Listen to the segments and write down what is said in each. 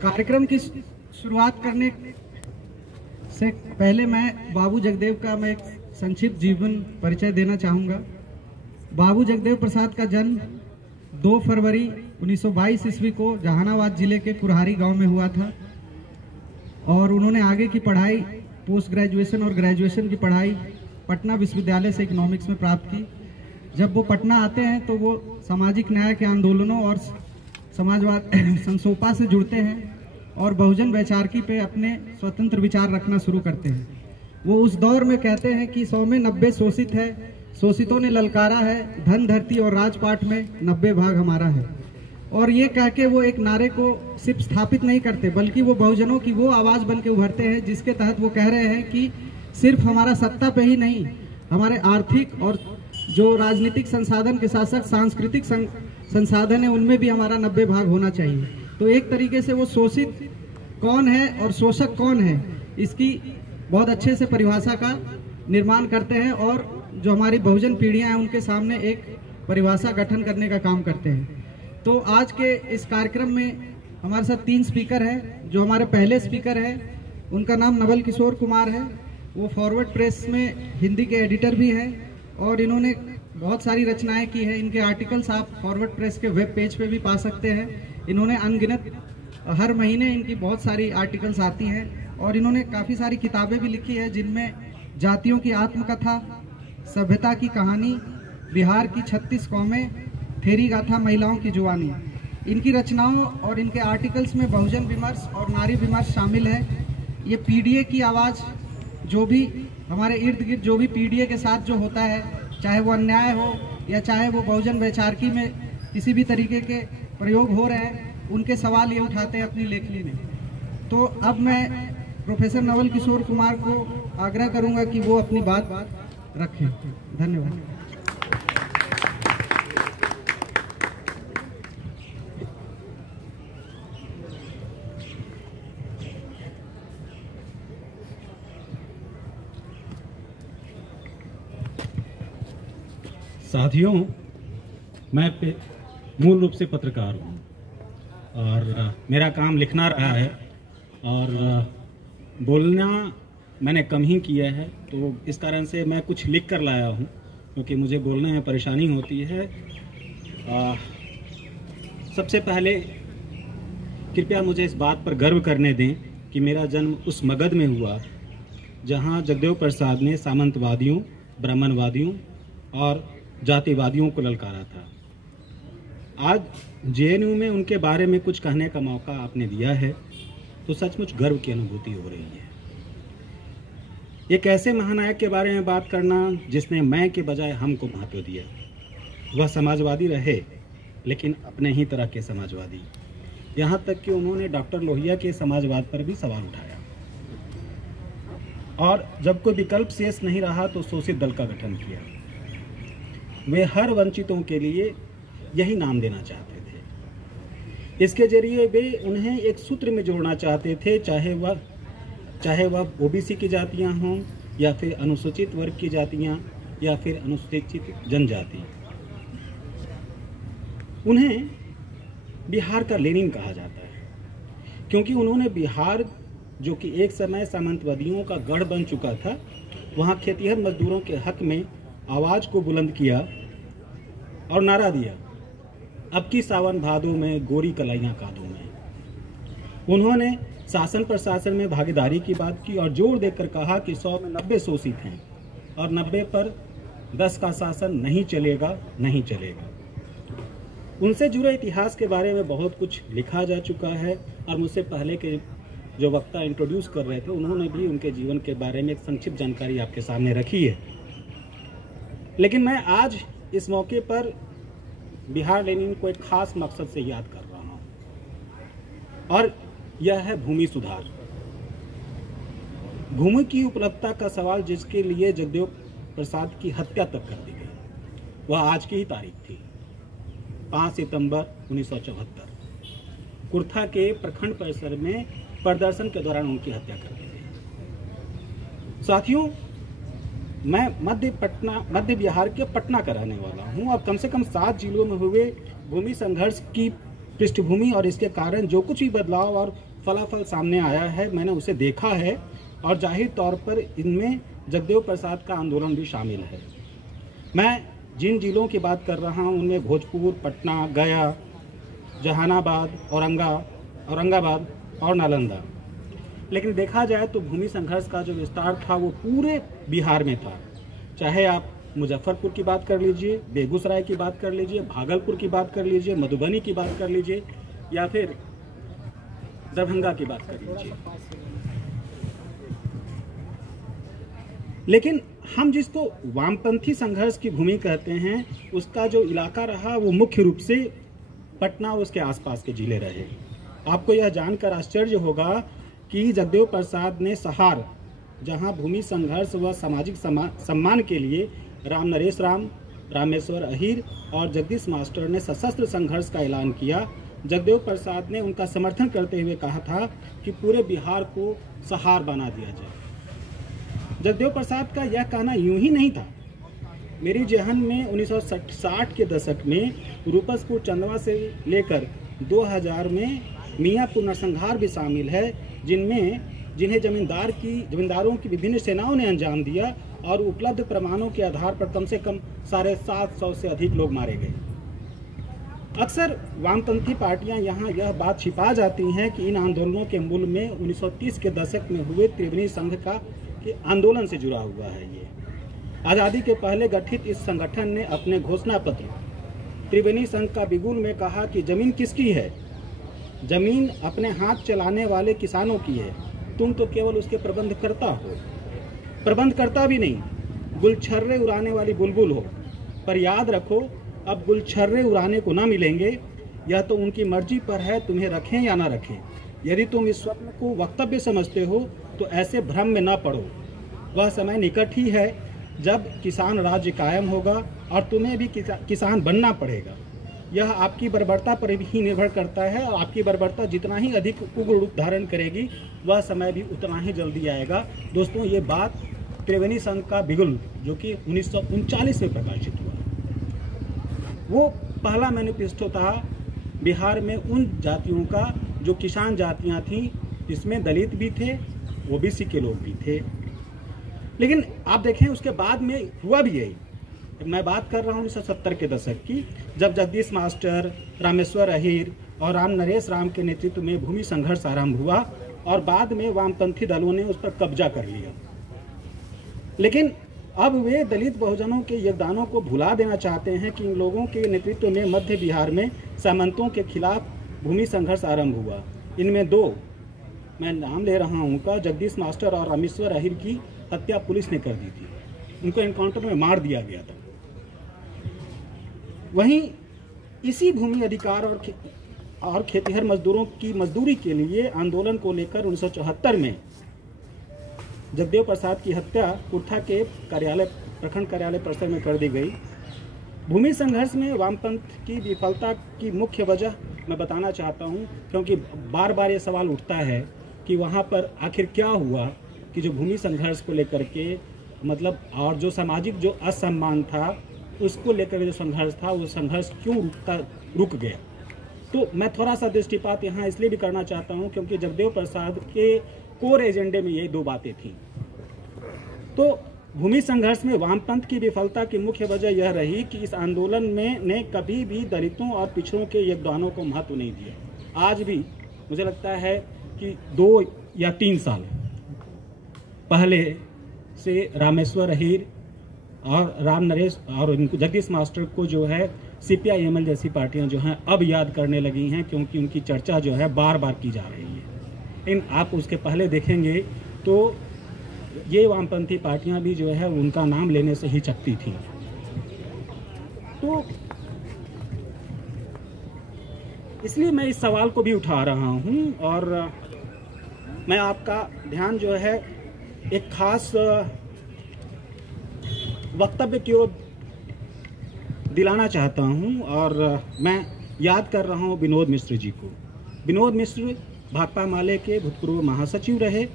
कार्यक्रम की शुरुआत करने से पहले मैं बाबू जगदेव का मैं एक संक्षिप्त जीवन परिचय देना चाहूँगा। बाबू जगदेव प्रसाद का जन्म 2 फरवरी 1922 ईस्वी को जहानाबाद जिले के कुरहारी गांव में हुआ था और उन्होंने आगे की पढ़ाई पोस्ट ग्रेजुएशन और ग्रेजुएशन की पढ़ाई पटना विश्वविद्यालय से इकोनॉमिक्स में प्राप्त की। जब वो पटना आते हैं तो वो सामाजिक न्याय के आंदोलनों और समाजवाद संसोपा से जुड़ते हैं और बहुजन वैचारिकी पे अपने स्वतंत्र विचार रखना शुरू करते हैं। वो उस दौर में कहते हैं कि 100 में 90 शोषित है, शोषितों ने ललकारा है, धन धरती और राजपाट में 90 भाग हमारा है। और ये कह के वो एक नारे को सिर्फ स्थापित नहीं करते बल्कि वो बहुजनों की वो आवाज़ बन के उभरते हैं जिसके तहत वो कह रहे हैं कि सिर्फ हमारा सत्ता पे ही नहीं, हमारे आर्थिक और जो राजनीतिक संसाधन के साथ साथ सांस्कृतिक संसाधन है उनमें भी हमारा 90 भाग होना चाहिए। तो एक तरीके से वो शोषित कौन है और शोषक कौन है इसकी बहुत अच्छे से परिभाषा का निर्माण करते हैं और जो हमारी बहुजन पीढ़ियां हैं उनके सामने एक परिभाषा गठन करने का काम करते हैं। तो आज के इस कार्यक्रम में हमारे साथ 3 स्पीकर हैं। जो हमारे पहले स्पीकर हैं उनका नाम नवल किशोर कुमार है। वो फॉरवर्ड प्रेस में हिंदी के एडिटर भी हैं और इन्होंने बहुत सारी रचनाएं की हैं। इनके आर्टिकल्स आप फॉरवर्ड प्रेस के वेब पेज पे भी पा सकते हैं। इन्होंने अनगिनत हर महीने इनकी बहुत सारी आर्टिकल्स आती हैं और इन्होंने काफ़ी सारी किताबें भी लिखी है जिनमें जातियों की आत्मकथा, सभ्यता की कहानी, बिहार की 36 कौमें, थेरी गाथा, महिलाओं की जुबानी। इनकी रचनाओं और इनके आर्टिकल्स में बहुजन विमर्श और नारी विमर्श शामिल है। ये पीडीए की आवाज़ जो भी हमारे इर्द गिर्द जो भी पीडीए के साथ जो होता है, चाहे वो अन्याय हो या चाहे वो बहुजन वैचारिकी में किसी भी तरीके के प्रयोग हो रहे हैं, उनके सवाल ये उठाते हैं अपनी लेखनी में। तो अब मैं प्रोफेसर नवल किशोर कुमार को आग्रह करूंगा कि वो अपनी बात रखें। धन्यवाद। साथियों, मैं मूल रूप से पत्रकार हूँ और मेरा काम लिखना रहा है और बोलना मैंने कम ही किया है। तो इस कारण से मैं कुछ लिख कर लाया हूँ क्योंकि मुझे बोलने में परेशानी होती है। सबसे पहले कृपया मुझे इस बात पर गर्व करने दें कि मेरा जन्म उस मगध में हुआ जहाँ जगदेव प्रसाद ने सामंतवादियों, ब्राह्मणवादियों और जातिवादियों को ललकारा था। आज जेएनयू में उनके बारे में कुछ कहने का मौका आपने दिया है तो सचमुच गर्व की अनुभूति हो रही है। एक ऐसे महानायक के बारे में बात करना जिसने मैं के बजाय हम को महत्व दिया। वह समाजवादी रहे लेकिन अपने ही तरह के समाजवादी। यहाँ तक कि उन्होंने डॉक्टर लोहिया के समाजवाद पर भी सवाल उठाया और जब कोई विकल्प शेष नहीं रहा तो शोषित दल का गठन किया। वे हर वंचितों के लिए यही नाम देना चाहते थे। इसके जरिए वे उन्हें एक सूत्र में जोड़ना चाहते थे, चाहे वह ओबीसी की जातियां हों या फिर अनुसूचित वर्ग की जातियां या फिर अनुसूचित जनजाति। उन्हें बिहार का लेनिन कहा जाता है क्योंकि उन्होंने बिहार, जो कि एक समय सामंतवादियों का गढ़ बन चुका था, वहाँ खेतिहर मजदूरों के हक में आवाज़ को बुलंद किया और नारा दिया, अब की सावन भादों में गोरी कलाइयाँ कादों में। उन्होंने शासन प्रशासन में भागीदारी की बात की और जोर देकर कहा कि 100 में 90 शोषित हैं और 90 पर 10 का शासन नहीं चलेगा, नहीं चलेगा। उनसे जुड़े इतिहास के बारे में बहुत कुछ लिखा जा चुका है और मुझसे पहले के जो वक्ता इंट्रोड्यूस कर रहे थे उन्होंने भी उनके जीवन के बारे में एक संक्षिप्त जानकारी आपके सामने रखी है। लेकिन मैं आज इस मौके पर बिहार लेनिन को एक खास मकसद से याद कर रहा हूँ और यह है भूमि सुधार। भूमि की उपलब्धता का सवाल जिसके लिए जगदेव प्रसाद की हत्या तक कर दी गई, वह आज की ही तारीख थी, 5 सितंबर 1974। कुर्था के प्रखंड परिसर में प्रदर्शन के दौरान उनकी हत्या कर दी गई। साथियों, मैं मध्य बिहार के पटना का रहने वाला हूं और कम से कम 7 जिलों में हुए भूमि संघर्ष की पृष्ठभूमि और इसके कारण जो कुछ भी बदलाव और फलाफल सामने आया है, मैंने उसे देखा है और जाहिर तौर पर इनमें जगदेव प्रसाद का आंदोलन भी शामिल है। मैं जिन जिलों की बात कर रहा हूँ उनमें भोजपुर, पटना, गया, जहानाबाद, औरंगाबाद और नालंदा। लेकिन देखा जाए तो भूमि संघर्ष का जो विस्तार था वो पूरे बिहार में था। चाहे आप मुजफ्फरपुर की बात कर लीजिए, बेगूसराय की बात कर लीजिए, भागलपुर की बात कर लीजिए, मधुबनी की बात कर लीजिए या फिर दरभंगा की बात कर लीजिए। लेकिन हम जिसको वामपंथी संघर्ष की भूमि कहते हैं, उसका जो इलाका रहा वो मुख्य रूप से पटना और उसके आसपास के जिले रहे। आपको यह जानकर आश्चर्य होगा कि जगदेव प्रसाद ने सहार, जहां भूमि संघर्ष व सामाजिक सम्मान के लिए राम नरेश राम, रामेश्वर अहीर और जगदीश मास्टर ने सशस्त्र संघर्ष का ऐलान किया, जगदेव प्रसाद ने उनका समर्थन करते हुए कहा था कि पूरे बिहार को सहार बना दिया जाए। जगदेव प्रसाद का यह कहना यूं ही नहीं था। मेरी जहन में 1960 के दशक में रूपसपुर चंदवा से लेकर 2000 में मियाँपुर नरसंहार भी शामिल है, जिन्हें जमींदारों की विभिन्न सेनाओं ने अंजाम दिया और उपलब्ध प्रमाणों के आधार पर कम से कम 750 से अधिक लोग मारे गए। अक्सर वामपंथी पार्टियां यहां यह बात छिपा जाती हैं कि इन आंदोलनों के मूल में 1930 के दशक में हुए त्रिवेणी संघ के आंदोलन से जुड़ा हुआ है। ये आज़ादी के पहले गठित इस संगठन ने अपने घोषणा पत्र त्रिवेणी संघ का बिगुल में कहा कि जमीन किसकी है? जमीन अपने हाथ चलाने वाले किसानों की है, तुम तो केवल उसके प्रबंधकर्ता हो। प्रबंधकर्ता भी नहीं, गुलछर्रे उड़ाने वाली बुलबुल हो। पर याद रखो, अब गुलछर्रे उड़ाने को ना मिलेंगे। यह तो उनकी मर्जी पर है तुम्हें रखें या ना रखें। यदि तुम इस स्वप्न को वक्तव्य समझते हो तो ऐसे भ्रम में ना पड़ो। वह समय निकट ही है जब किसान राज्य कायम होगा और तुम्हें भी किसान बनना पड़ेगा। यह आपकी बर्बरता पर भी निर्भर करता है और आपकी बर्बरता जितना ही अधिक उग्र रूप धारण करेगी, वह समय भी उतना ही जल्दी आएगा। दोस्तों, ये बात त्रिवेणी संघ का बिगुल जो कि 1939 में प्रकाशित हुआ, वो पहला मैनिफेस्टो था बिहार में उन जातियों का जो किसान जातियां थीं, जिसमें दलित भी थे, ओबीसी के लोग भी थे। लेकिन आप देखें उसके बाद में हुआ भी यही। मैं बात कर रहा हूँ 1970 के दशक की, जब जगदीश मास्टर, रामेश्वर अहीर और राम नरेश राम के नेतृत्व में भूमि संघर्ष आरंभ हुआ और बाद में वामपंथी दलों ने उस पर कब्जा कर लिया। लेकिन अब वे दलित बहुजनों के योगदानों को भुला देना चाहते हैं कि इन लोगों के नेतृत्व में मध्य बिहार में सामंतों के खिलाफ भूमि संघर्ष आरंभ हुआ। इनमें दो मैं नाम ले रहा हूँ का जगदीश मास्टर और रामेश्वर अहीर की हत्या पुलिस ने कर दी थी। उनको एनकाउंटर में मार दिया गया था। वहीं इसी भूमि अधिकार और खेतिहर मजदूरों की मजदूरी के लिए आंदोलन को लेकर 1974 में जगदेव प्रसाद की हत्या कुर्था के प्रखंड कार्यालय परिसर में कर दी गई। भूमि संघर्ष में वामपंथ की विफलता की मुख्य वजह मैं बताना चाहता हूं, क्योंकि बार बार ये सवाल उठता है कि वहां पर आखिर क्या हुआ कि जो भूमि संघर्ष को लेकर के और जो सामाजिक जो असम्मान था उसको लेकर जो संघर्ष था, वो संघर्ष क्यों रुक गया। तो मैं थोड़ा सा दृष्टिपात यहाँ इसलिए भी करना चाहता हूँ क्योंकि जगदेव प्रसाद के कोर एजेंडे में ये दो बातें थी। तो भूमि संघर्ष में वामपंथ की विफलता की मुख्य वजह यह रही कि इस आंदोलन में ने कभी भी दलितों और पिछड़ों के योगदानों को महत्व नहीं दिया। आज भी मुझे लगता है कि 2 या 3 साल पहले से रामेश्वर अहीर और राम नरेश और जगदीश मास्टर को जो है CPI-ML जैसी पार्टियां जो हैं अब याद करने लगी हैं, क्योंकि उनकी चर्चा जो है बार बार की जा रही है। इन आप उसके पहले देखेंगे तो ये वामपंथी पार्टियां भी जो है उनका नाम लेने से ही चकती थी। तो इसलिए मैं इस सवाल को भी उठा रहा हूं और मैं आपका ध्यान जो है एक खास वक्तव्य की ओर दिलाना चाहता हूं और मैं याद कर रहा हूं विनोद मिश्र जी को। विनोद मिश्र भाकपा माले के भूतपूर्व महासचिव रहे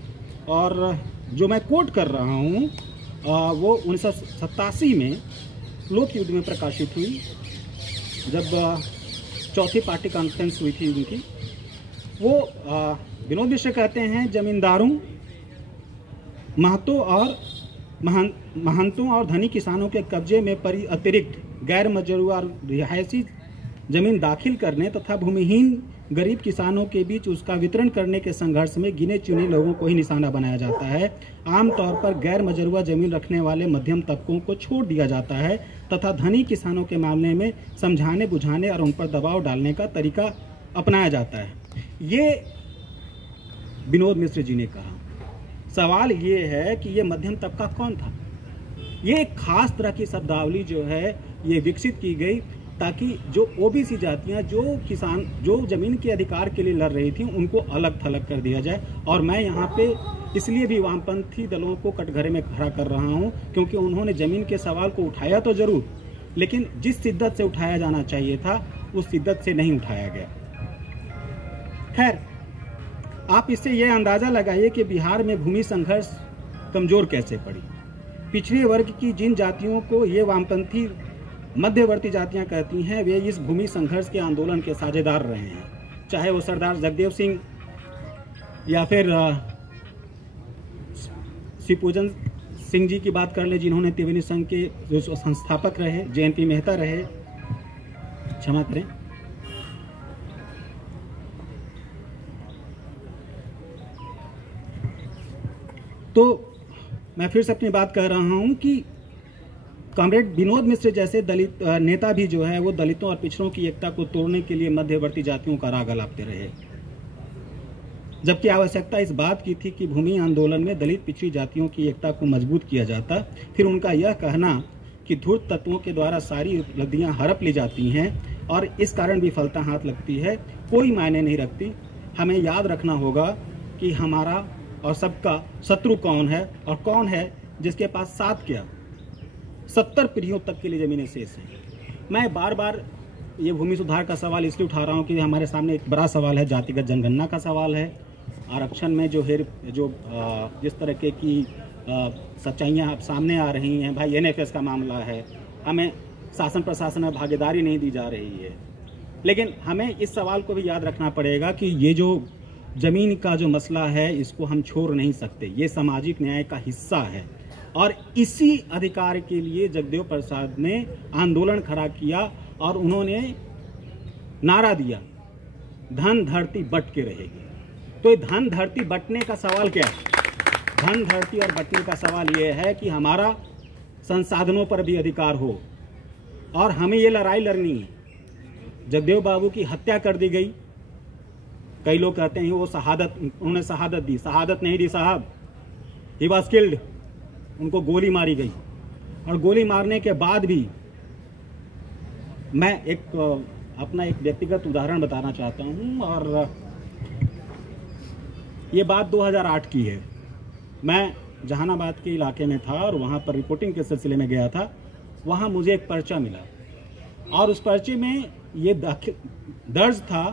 और जो मैं कोट कर रहा हूं वो 1987 में लोक युद्ध में प्रकाशित हुई, जब चौथी पार्टी कॉन्फ्रेंस हुई थी उनकी, वो विनोद मिश्र कहते हैं जमींदारों, महंतों और धनी किसानों के कब्जे में पड़ी अतिरिक्त गैर मजरूआ और रिहायशी जमीन दाखिल करने तथा भूमिहीन गरीब किसानों के बीच उसका वितरण करने के संघर्ष में गिने चुने लोगों को ही निशाना बनाया जाता है। आमतौर पर गैर मजरूआ जमीन रखने वाले मध्यम तबकों को छोड़ दिया जाता है तथा धनी किसानों के मामले में समझाने बुझाने और उन पर दबाव डालने का तरीका अपनाया जाता है। ये विनोद मिश्र जी ने कहा। सवाल ये है कि ये मध्यम तबका कौन था? ये एक खास तरह की शब्दावली जो है ये विकसित की गई ताकि जो ओबीसी जातियां जो जमीन के अधिकार के लिए लड़ रही थी उनको अलग थलग कर दिया जाए। और मैं यहाँ पे इसलिए भी वामपंथी दलों को कटघरे में खड़ा कर रहा हूँ क्योंकि उन्होंने जमीन के सवाल को उठाया तो जरूर, लेकिन जिस शिद्दत से उठाया जाना चाहिए था उस शिद्दत से नहीं उठाया गया। खैर, आप इससे यह अंदाजा लगाइए कि बिहार में भूमि संघर्ष कमजोर कैसे पड़ी। पिछड़े वर्ग की जिन जातियों को ये वामपंथी मध्यवर्ती जातियां कहती हैं, वे इस भूमि संघर्ष के आंदोलन के साझेदार रहे हैं। चाहे वो सरदार जगदेव सिंह या फिर शिवपूजन सिंह जी की बात कर ले, जिन्होंने त्रिवेणी संघ के जो संस्थापक रहे, JNP मेहता रहे, क्षमा करें, तो मैं फिर से अपनी बात कह रहा हूं कि कॉमरेड विनोद मिश्र जैसे दलित नेता भी जो है वो दलितों और पिछड़ों की एकता को तोड़ने के लिए मध्यवर्ती जातियों का राग अलापते रहे, जबकि आवश्यकता इस बात की थी कि भूमि आंदोलन में दलित पिछड़ी जातियों की एकता को मजबूत किया जाता। फिर उनका यह कहना कि धूर्त तत्वों के द्वारा सारी उपलब्धियां हड़प ली जाती हैं और इस कारण विफलता हाथ लगती है, कोई मायने नहीं रखती। हमें याद रखना होगा कि हमारा और सबका शत्रु कौन है और कौन है जिसके पास 70 पीढ़ियों तक के लिए जमीनें शेष हैं। मैं बार बार ये भूमि सुधार का सवाल इसलिए उठा रहा हूँ कि हमारे सामने एक बड़ा सवाल है, जातिगत जनगणना का सवाल है। आरक्षण में जो जिस तरह की सच्चाइयाँ अब सामने आ रही हैं, भाई NFS का मामला है, हमें शासन प्रशासन में भागीदारी नहीं दी जा रही है। लेकिन हमें इस सवाल को भी याद रखना पड़ेगा कि ये जो जमीन का जो मसला है इसको हम छोड़ नहीं सकते, ये सामाजिक न्याय का हिस्सा है। और इसी अधिकार के लिए जगदेव प्रसाद ने आंदोलन खड़ा किया और उन्होंने नारा दिया, धन धरती बट के रहेगी। तो धन धरती बटने का सवाल क्या है? धन धरती और बटने का सवाल यह है कि हमारा संसाधनों पर भी अधिकार हो और हमें ये लड़ाई लड़नी है। जगदेव बाबू की हत्या कर दी गई, कई लोग कहते हैं वो उन्होंने शहादत दी, शहादत नहीं दी साहब, ही वॉज किल्ड, उनको गोली मारी गई। और गोली मारने के बाद भी मैं अपना एक व्यक्तिगत उदाहरण बताना चाहता हूं, और ये बात 2008 की है। मैं जहानाबाद के इलाके में था और वहां पर रिपोर्टिंग के सिलसिले में गया था। वहां मुझे एक पर्चा मिला और उस पर्चे में ये दर्ज था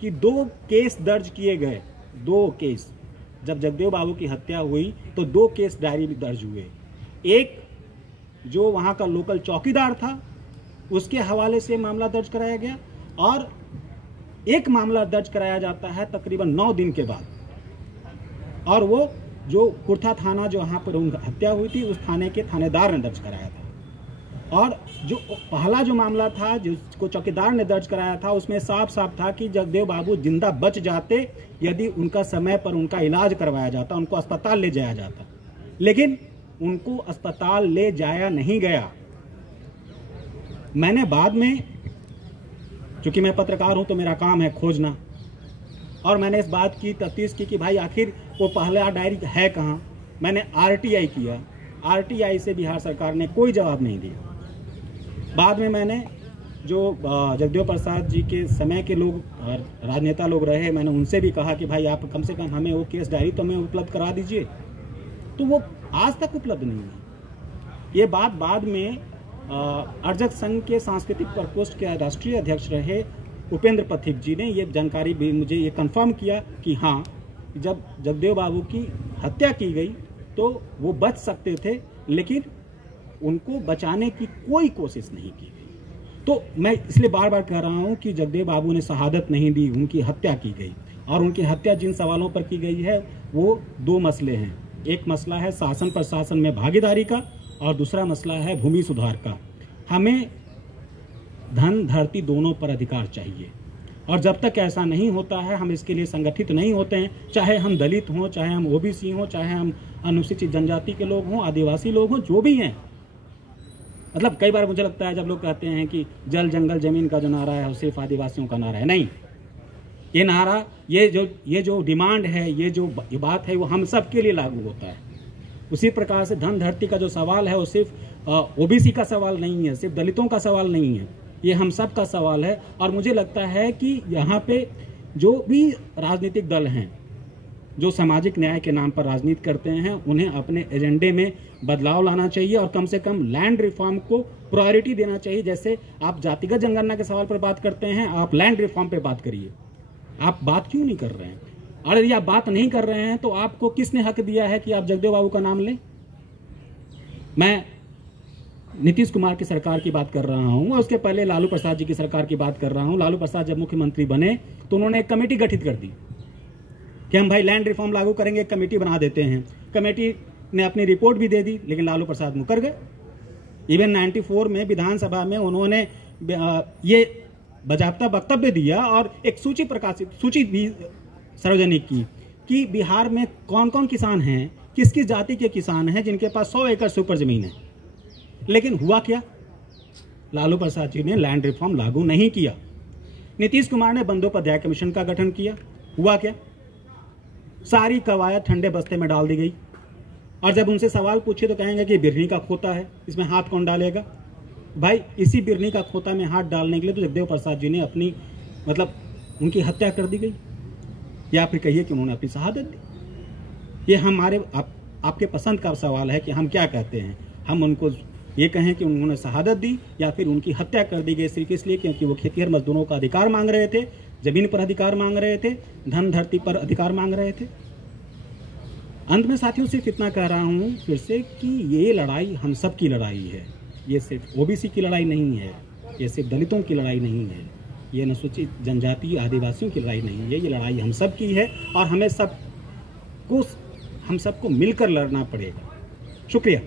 कि 2 केस दर्ज किए गए। 2 केस, जब जगदेव बाबू की हत्या हुई तो 2 केस डायरी भी दर्ज हुए। एक जो वहाँ का लोकल चौकीदार था उसके हवाले से मामला दर्ज कराया गया, और एक मामला दर्ज कराया जाता है तकरीबन 9 दिन के बाद, और वो जो कुर्था थाना जो वहाँ पर हत्या हुई थी उस थाने के थानेदार ने दर्ज कराया था। और जो पहला जो मामला था जिसको चौकीदार ने दर्ज कराया था उसमें साफ साफ था कि जगदेव बाबू जिंदा बच जाते यदि उनका समय पर उनका इलाज करवाया जाता, उनको अस्पताल ले जाया जाता। लेकिन उनको अस्पताल ले जाया नहीं गया। मैंने बाद में, चूंकि मैं पत्रकार हूं तो मेरा काम है खोजना, और मैंने इस बात की तफ्तीश की कि भाई आखिर वो पहला डायरी है कहाँ। मैंने RTI किया, RTI से बिहार सरकार ने कोई जवाब नहीं दिया। बाद में मैंने जो जगदेव प्रसाद जी के समय के लोग राजनेता लोग रहे, मैंने उनसे भी कहा कि भाई आप कम से कम हमें वो केस डायरी तो हमें उपलब्ध करा दीजिए, तो वो आज तक उपलब्ध नहीं है। ये बात बाद में अर्जक संघ के सांस्कृतिक प्रकोष्ठ के राष्ट्रीय अध्यक्ष रहे उपेंद्र पथिक जी ने ये जानकारी भी मुझे ये कंफर्म किया कि हाँ, जब जगदेव बाबू की हत्या की गई तो वो बच सकते थे, लेकिन उनको बचाने की कोई कोशिश नहीं की गई। तो मैं इसलिए बार बार कह रहा हूं कि जगदेव बाबू ने शहादत नहीं दी, उनकी हत्या की गई। और उनकी हत्या जिन सवालों पर की गई है वो दो मसले हैं। एक मसला है शासन प्रशासन में भागीदारी का और दूसरा मसला है भूमि सुधार का। हमें धन धरती दोनों पर अधिकार चाहिए और जब तक ऐसा नहीं होता है हम इसके लिए संगठित नहीं होते हैं, चाहे हम दलित हों, चाहे हम ओबीसी हों, चाहे हम अनुसूचित जनजाति के लोग हों, आदिवासी लोग हों, जो भी हैं। मतलब कई बार मुझे लगता है जब लोग कहते हैं कि जल जंगल जमीन का जो नारा है वो सिर्फ आदिवासियों का नारा है, नहीं, ये नारा, ये जो डिमांड है, ये बात है वो हम सब के लिए लागू होता है। उसी प्रकार से धन धरती का जो सवाल है वो सिर्फ ओबीसी का सवाल नहीं है, सिर्फ दलितों का सवाल नहीं है, ये हम सब का सवाल है। और मुझे लगता है कि यहाँ पे जो भी राजनीतिक दल हैं जो सामाजिक न्याय के नाम पर राजनीति करते हैं उन्हें अपने एजेंडे में बदलाव लाना चाहिए और कम से कम लैंड रिफॉर्म को प्रायोरिटी देना चाहिए। जैसे आप जातिगत जनगणना के सवाल पर बात करते हैं, आप लैंड रिफॉर्म पे बात करिए। आप बात क्यों नहीं कर रहे हैं? और यदि आप बात नहीं कर रहे हैं तो आपको किसने हक दिया है कि आप जगदेव बाबू का नाम लें? मैं नीतीश कुमार की सरकार की बात कर रहा हूं और उसके पहले लालू प्रसाद जी की सरकार की बात कर रहा हूं। लालू प्रसाद जब मुख्यमंत्री बने तो उन्होंने एक कमेटी गठित कर दी कि हम भाई लैंड रिफॉर्म लागू करेंगे, एक कमेटी बना देते हैं। कमेटी ने अपनी रिपोर्ट भी दे दी, लेकिन लालू प्रसाद मुकर गए। इवन 94 में विधानसभा में उन्होंने ये बाकायदा वक्तव्य दिया और एक सूची भी सार्वजनिक की कि बिहार में कौन कौन किसान हैं, किस किस जाति के किसान हैं जिनके पास 100 एकड़ से ऊपर जमीन है। लेकिन हुआ क्या? लालू प्रसाद जी ने लैंड रिफॉर्म लागू नहीं किया। नीतीश कुमार ने बंदोपाध्याय कमीशन का गठन किया, हुआ क्या? सारी कवायद ठंडे बस्ते में डाल दी गई। और जब उनसे सवाल पूछे तो कहेंगे कि बिरनी का खोता है, इसमें हाथ कौन डालेगा? भाई इसी बिरनी का खोता में हाथ डालने के लिए तो जगदेव प्रसाद जी ने अपनी उनकी हत्या कर दी गई, या फिर कहिए कि उन्होंने अपनी शहादत दी। ये हमारे आपके पसंद का सवाल है कि हम क्या कहते हैं। हम उनको ये कहें कि उन्होंने शहादत दी या फिर उनकी हत्या कर दी गई सिर्फ इसलिए क्योंकि वो खेतिहर मजदूरों का अधिकार मांग रहे थे, जमीन पर अधिकार मांग रहे थे, धन धरती पर अधिकार मांग रहे थे। अंत में साथियों सिर्फ इतना कह रहा हूँ फिर से कि ये लड़ाई हम सब की लड़ाई है। ये सिर्फ ओबीसी की लड़ाई नहीं है, ये सिर्फ दलितों की लड़ाई नहीं है, ये अनुसूचित जनजाति आदिवासियों की लड़ाई नहीं है। ये लड़ाई हम सब की है और हमें हम सबको मिलकर लड़ना पड़ेगा। शुक्रिया।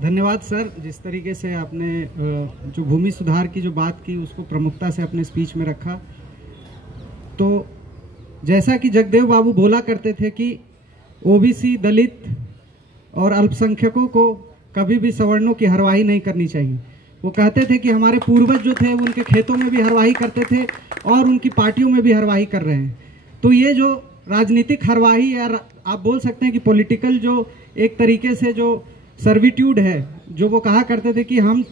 धन्यवाद सर, जिस तरीके से आपने जो भूमि सुधार की जो बात की उसको प्रमुखता से अपने स्पीच में रखा। तो जैसा कि जगदेव बाबू बोला करते थे कि ओबीसी, दलित और अल्पसंख्यकों को कभी भी सवर्णों की हरवाही नहीं करनी चाहिए। वो कहते थे कि हमारे पूर्वज जो थे वो उनके खेतों में भी हरवाही करते थे और उनकी पार्टियों में भी हरवाही कर रहे हैं। तो ये जो राजनीतिक हरवाही या आप बोल सकते हैं कि पॉलिटिकल जो एक तरीके से जो सर्विट्यूड है, जो वो कहा करते थे कि हम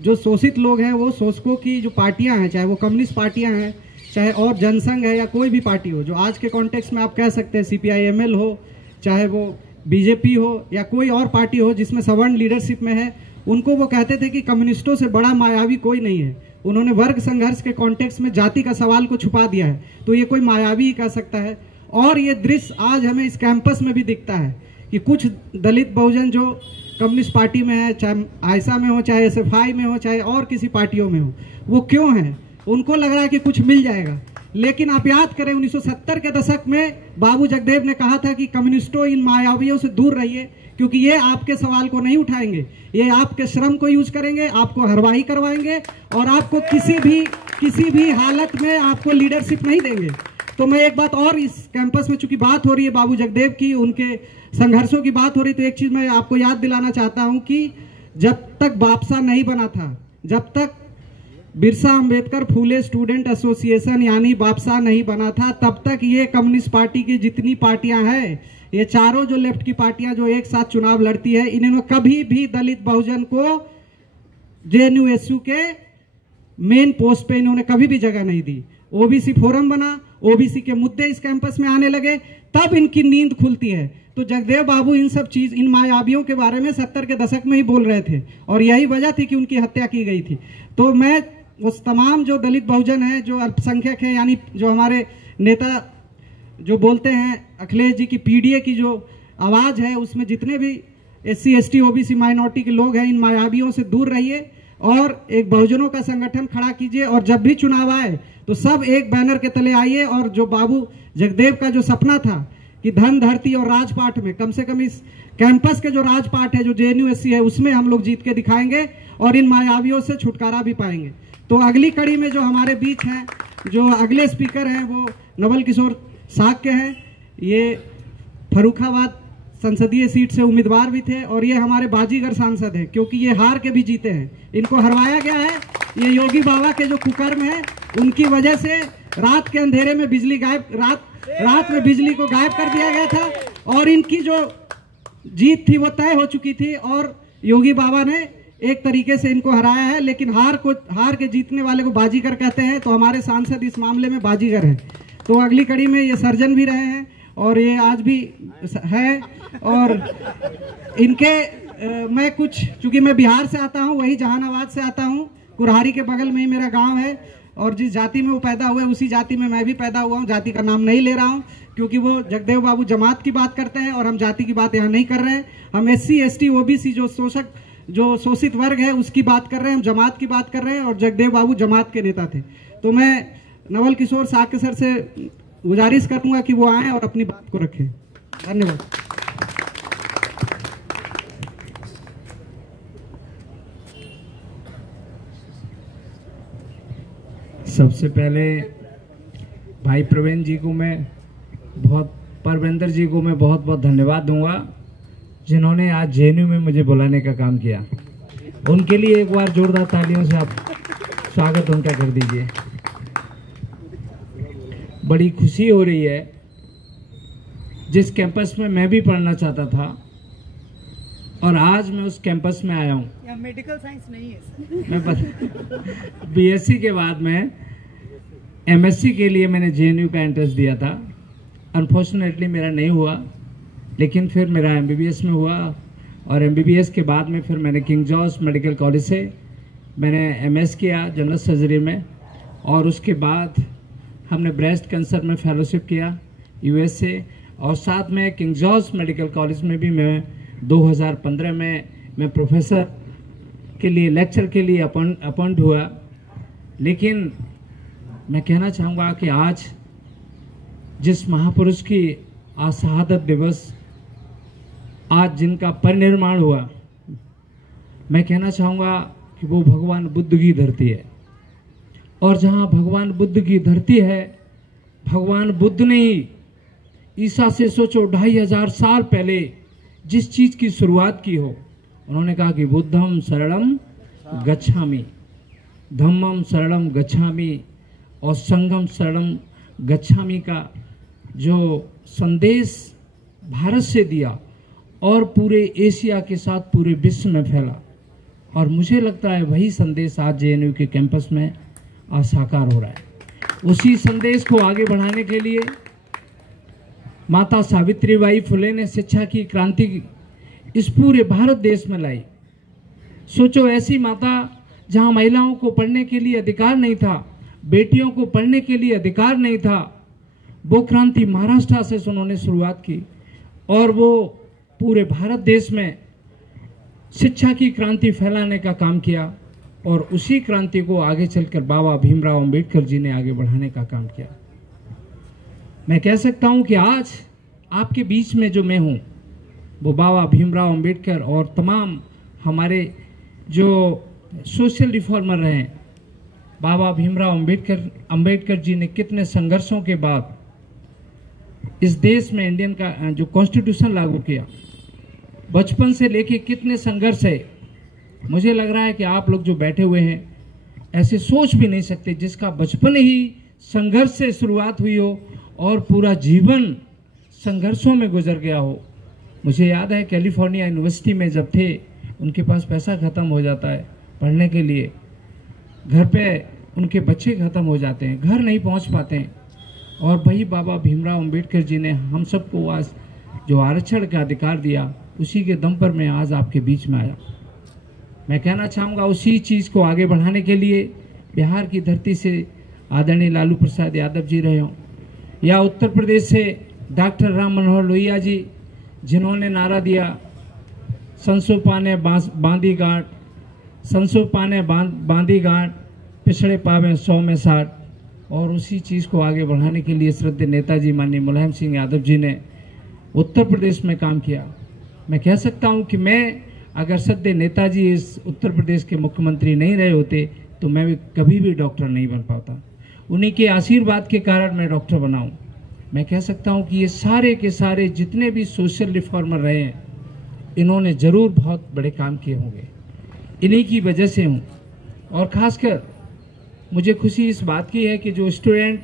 जो शोषित लोग हैं वो शोषकों की जो पार्टियां हैं, चाहे वो कम्युनिस्ट पार्टियां हैं, चाहे और जनसंघ है या कोई भी पार्टी हो, जो आज के कॉन्टेक्स्ट में आप कह सकते हैं CPI-ML हो, चाहे वो बीजेपी हो या कोई और पार्टी हो जिसमें सवर्ण लीडरशिप में है, उनको वो कहते थे कि कम्युनिस्टों से बड़ा मायावी कोई नहीं है। उन्होंने वर्ग संघर्ष के कॉन्टेक्स्ट में जाति का सवाल को छुपा दिया है, तो ये कोई मायावी ही कह सकता है। और ये दृश्य आज हमें इस कैंपस में भी दिखता है कि कुछ दलित बहुजन जो कम्युनिस्ट पार्टी में है, चाहे आयसा में हो, चाहे SFI में हो, चाहे और किसी पार्टियों में हो, वो क्यों हैं? उनको लग रहा है कि कुछ मिल जाएगा। लेकिन आप याद करें 1970 के दशक में बाबू जगदेव ने कहा था कि कम्युनिस्टों इन मायावियों से दूर रहिए, क्योंकि ये आपके सवाल को नहीं उठाएंगे, ये आपके श्रम को यूज करेंगे, आपको हरवाही करवाएंगे और आपको किसी भी हालत में आपको लीडरशिप नहीं देंगे। तो मैं एक बात और, इस कैंपस में चूंकि बात हो रही है बाबू जगदेव की, उनके संघर्षों की बात हो रही, तो एक चीज मैं आपको याद दिलाना चाहता हूं कि जब तक बापसा नहीं बना था, जब तक बिरसा अंबेडकर फूले स्टूडेंट एसोसिएशन यानी बापसा नहीं बना था, तब तक ये कम्युनिस्ट पार्टी की जितनी पार्टियां हैं, ये चारों जो लेफ्ट की पार्टियां जो एक साथ चुनाव लड़ती है, इन्होंने कभी भी दलित बहुजन को JNU-SU के मेन पोस्ट पे इन्होंने कभी भी जगह नहीं दी। ओबीसी फोरम बना, ओबीसी के मुद्दे इस कैंपस में आने लगे, तब इनकी नींद खुलती है। तो जगदेव बाबू इन मायावियों के बारे में 70 के दशक में ही बोल रहे थे और यही वजह थी कि उनकी हत्या की गई थी। तो मैं उस तमाम जो दलित बहुजन है, जो अल्पसंख्यक है, यानी जो हमारे नेता जो बोलते हैं अखिलेश जी की PDA की जो आवाज़ है उसमें जितने भी SC ST OBC माइनॉरिटी के लोग हैं, इन मायावियों से दूर रहिए और एक बहुजनों का संगठन खड़ा कीजिए। और जब भी चुनाव आए तो सब एक बैनर के तले आइए और जो बाबू जगदेव का जो सपना था कि धन धरती और राजपाट में, कम से कम इस कैंपस के जो राजपाट है जो JNUSC है उसमें हम लोग जीत के दिखाएंगे और इन मायावियों से छुटकारा भी पाएंगे। तो अगली कड़ी में जो हमारे बीच हैं, जो अगले स्पीकर हैं वो नवल किशोर साग के हैं। ये फर्रुखाबाद संसदीय सीट से उम्मीदवार भी थे और ये हमारे बाजीगर सांसद हैं, क्योंकि ये हार के भी जीते हैं। इनको हरवाया गया है। ये योगी बाबा के जो कुकर्म है उनकी वजह से रात के अंधेरे में बिजली गायब, रात में बिजली को गायब कर दिया गया था और इनकी जो जीत थी वो तय हो चुकी थी और योगी बाबा ने एक तरीके से इनको हराया है। लेकिन हार के जीतने वाले को बाजीगर कहते हैं, तो हमारे सांसद इस मामले में बाजीगर हैं। तो अगली कड़ी में ये सर्जन भी रहे हैं और ये आज भी है। और इनके मैं कुछ, चूंकि मैं बिहार से आता हूँ, वही जहानाबाद से आता हूँ, कुरहारी के बगल में ही मेरा गांव है और जिस जाति में वो पैदा हुए उसी जाति में मैं भी पैदा हुआ हूँ। जाति का नाम नहीं ले रहा हूँ क्योंकि वो जगदेव बाबू जमात की बात करते हैं और हम जाति की बात यहाँ नहीं कर रहे हैं। हम SC ST OBC जो शोषित वर्ग है उसकी बात कर रहे हैं, हम जमात की बात कर रहे हैं और जगदेव बाबू जमात के नेता थे। तो मैं नवल किशोर साग सर से गुजारिश करूंगा कि वो आए और अपनी बात को रखें। धन्यवाद। सबसे पहले भाई प्रवीण जी को मैं परवेंद्र जी को मैं बहुत बहुत धन्यवाद दूंगा जिन्होंने आज JNU में मुझे बुलाने का काम किया। उनके लिए एक बार जोरदार तालियों से आप स्वागत उनका कर दीजिए। बड़ी खुशी हो रही है, जिस कैंपस में मैं भी पढ़ना चाहता था और आज मैं उस कैंपस में आया हूँ। यहाँ मेडिकल साइंस नहीं है सर। मैं BSc के बाद में MSc के लिए मैंने JNU का एंट्रेंस दिया था। अनफॉर्चुनेटली मेरा नहीं हुआ, लेकिन फिर मेरा MBBS में हुआ और MBBS के बाद में फिर मैंने किंग जॉर्ज मेडिकल कॉलेज से मैंने MS किया जनरल सर्जरी में और उसके बाद हमने ब्रेस्ट कैंसर में फेलोशिप किया US से और साथ में किंग जॉर्ज मेडिकल कॉलेज में भी मैं 2015 में मैं प्रोफेसर के लिए लेक्चर के लिए अपॉइंट हुआ। लेकिन मैं कहना चाहूँगा कि आज जिस महापुरुष की आज शहादत दिवस, आज जिनका परिनिर्माण हुआ, मैं कहना चाहूँगा कि वो भगवान बुद्ध की धरती है और जहाँ भगवान बुद्ध की धरती है, भगवान बुद्ध ने ही ईसा से सोचो 2500 साल पहले जिस चीज़ की शुरुआत की हो, उन्होंने कहा कि बुद्धम शरणम गच्छामि, धम्मम शरणम गच्छामि और संघम शरणम गच्छामि का जो संदेश भारत से दिया और पूरे एशिया के साथ पूरे विश्व में फैला, और मुझे लगता है वही संदेश आज JNU के कैंपस में आज साकार हो रहा है। उसी संदेश को आगे बढ़ाने के लिए माता सावित्रीबाई फुले ने शिक्षा की क्रांति इस पूरे भारत देश में लाई। सोचो, ऐसी माता जहां महिलाओं को पढ़ने के लिए अधिकार नहीं था, बेटियों को पढ़ने के लिए अधिकार नहीं था, वो क्रांति महाराष्ट्र से उन्होंने शुरुआत की और वो पूरे भारत देश में शिक्षा की क्रांति फैलाने का काम किया और उसी क्रांति को आगे चलकर बाबा भीमराव अंबेडकर जी ने आगे बढ़ाने का काम किया। मैं कह सकता हूं कि आज आपके बीच में जो मैं हूं वो बाबा भीमराव अंबेडकर और तमाम हमारे जो सोशल रिफॉर्मर रहे, बाबा भीमराव अंबेडकर जी ने कितने संघर्षों के बाद इस देश में इंडियन का जो कॉन्स्टिट्यूशन लागू किया, बचपन से लेके कितने संघर्ष है। मुझे लग रहा है कि आप लोग जो बैठे हुए हैं ऐसे सोच भी नहीं सकते जिसका बचपन ही संघर्ष से शुरुआत हुई हो और पूरा जीवन संघर्षों में गुजर गया हो। मुझे याद है कैलिफोर्निया यूनिवर्सिटी में जब थे, उनके पास पैसा ख़त्म हो जाता है पढ़ने के लिए, घर पे उनके बच्चे ख़त्म हो जाते हैं, घर नहीं पहुंच पाते हैं, और वही बाबा भीमराव अंबेडकर जी ने हम सबको आज जो आरक्षण का अधिकार दिया, उसी के दम पर मैं आज आपके बीच में आया। मैं कहना चाहूँगा उसी चीज़ को आगे बढ़ाने के लिए बिहार की धरती से आदरणीय लालू प्रसाद यादव जी रहे हों, या उत्तर प्रदेश से डॉक्टर राम मनोहर लोहिया जी, जिन्होंने नारा दिया संसो पाने बांधी गांठ, संसो पाने बांधी गांठ, पिछड़े पावे 100 में 60। और उसी चीज़ को आगे बढ़ाने के लिए श्रद्धेय नेताजी माननीय मुलायम सिंह यादव जी ने उत्तर प्रदेश में काम किया। मैं कह सकता हूं कि मैं अगर श्रद्धेय नेताजी इस उत्तर प्रदेश के मुख्यमंत्री नहीं रहे होते तो मैं भी कभी भी डॉक्टर नहीं बन पाता। उन्हीं के आशीर्वाद के कारण मैं डॉक्टर बना हूं। मैं कह सकता हूं कि ये सारे के सारे जितने भी सोशल रिफॉर्मर रहे हैं, इन्होंने ज़रूर बहुत बड़े काम किए होंगे, इन्हीं की वजह से हूँ। और ख़ासकर मुझे खुशी इस बात की है कि जो स्टूडेंट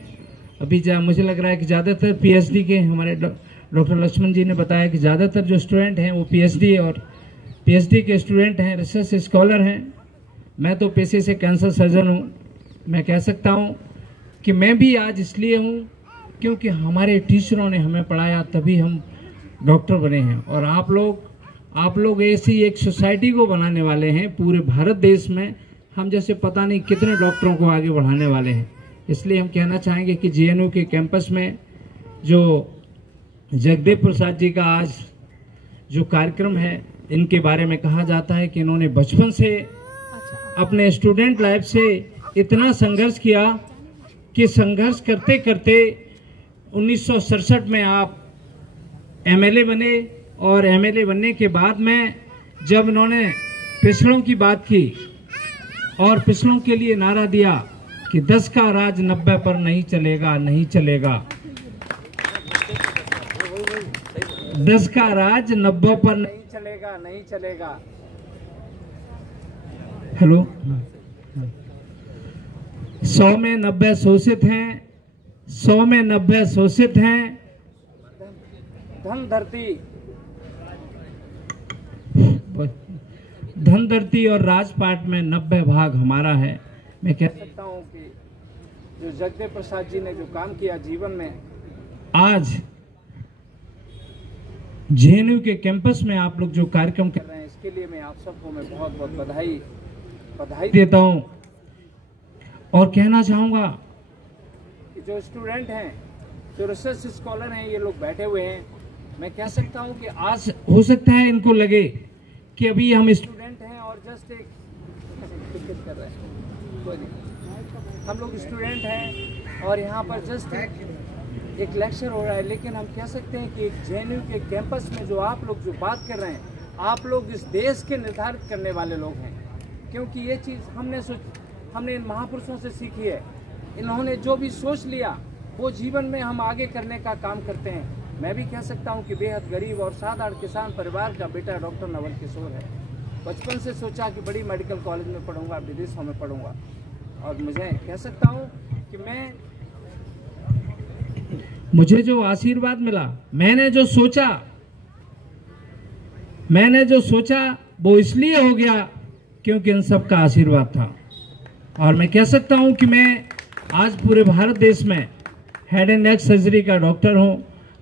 अभी मुझे लग रहा है कि ज़्यादातर पीएचडी के, हमारे डॉक्टर लक्ष्मण जी ने बताया कि ज़्यादातर जो स्टूडेंट हैं वो पीएचडी और पीएचडी के स्टूडेंट हैं, रिसर्च स्कॉलर हैं। मैं तो पेशे से कैंसर सर्जन हूँ। मैं कह सकता हूँ कि मैं भी आज इसलिए हूँ क्योंकि हमारे टीचरों ने हमें पढ़ाया, तभी हम डॉक्टर बने हैं। और आप लोग ऐसी एक सोसाइटी को बनाने वाले हैं पूरे भारत देश में। हम जैसे पता नहीं कितने डॉक्टरों को आगे बढ़ाने वाले हैं। इसलिए हम कहना चाहेंगे कि जेएनयू के कैंपस में जो जगदेव प्रसाद जी का आज जो कार्यक्रम है, इनके बारे में कहा जाता है कि इन्होंने बचपन से अपने स्टूडेंट लाइफ से इतना संघर्ष किया कि संघर्ष करते करते 1967 में आप एमएलए बने। और एमएलए बनने के बाद में जब इन्होंने पिछड़ों की बात की और पिछड़ों के लिए नारा दिया कि 10 का राज 90 पर नहीं चलेगा, नहीं चलेगा, 10 का राज 90 पर नहीं चलेगा, नहीं चलेगा। हेलो, 100 में 90 शोषित हैं, 100 में 90 शोषित हैं। धन धरती और राजपाट में 90 भाग हमारा है। मैं कह सकता हूँ कि जो जगदेव प्रसाद जी ने जो काम किया जीवन में, आज जेएनयू के कैंपस में आप लोग जो कार्यक्रम कर रहे हैं, इसके लिए मैं आप सबको मैं बहुत बहुत बधाई देता हूँ। और कहना चाहूँगा कि जो स्टूडेंट हैं, जो रिसर्च स्कॉलर हैं, ये लोग बैठे हुए हैं। मैं कह सकता हूँ कि आज हो सकता है इनको लगे कि अभी हम स्टूडेंट हैं और जस्ट एक कर रहे हैं, कोई नहीं, हम लोग स्टूडेंट हैं और यहाँ पर जस्ट एक लेक्चर हो रहा है। लेकिन हम कह सकते हैं कि जेएनयू के कैंपस में जो आप लोग जो बात कर रहे हैं, आप लोग इस देश के निर्धारित करने वाले लोग हैं। क्योंकि ये चीज़ हमने इन महापुरुषों से सीखी है। इन्होंने जो भी सोच लिया वो जीवन में हम आगे करने का काम करते हैं। मैं भी कह सकता हूं कि बेहद गरीब और साधारण किसान परिवार का बेटा डॉक्टर नवल किशोर है। बचपन से सोचा कि बड़ी मेडिकल कॉलेज में पढ़ूंगा, विदेशों में पढ़ूंगा। और मुझे कह सकता हूं कि मुझे जो आशीर्वाद मिला, मैंने जो सोचा वो इसलिए हो गया क्योंकि इन सब का आशीर्वाद था। और मैं कह सकता हूं कि मैं आज पूरे भारत देश में हेड एंड नेक सर्जरी का डॉक्टर हूं।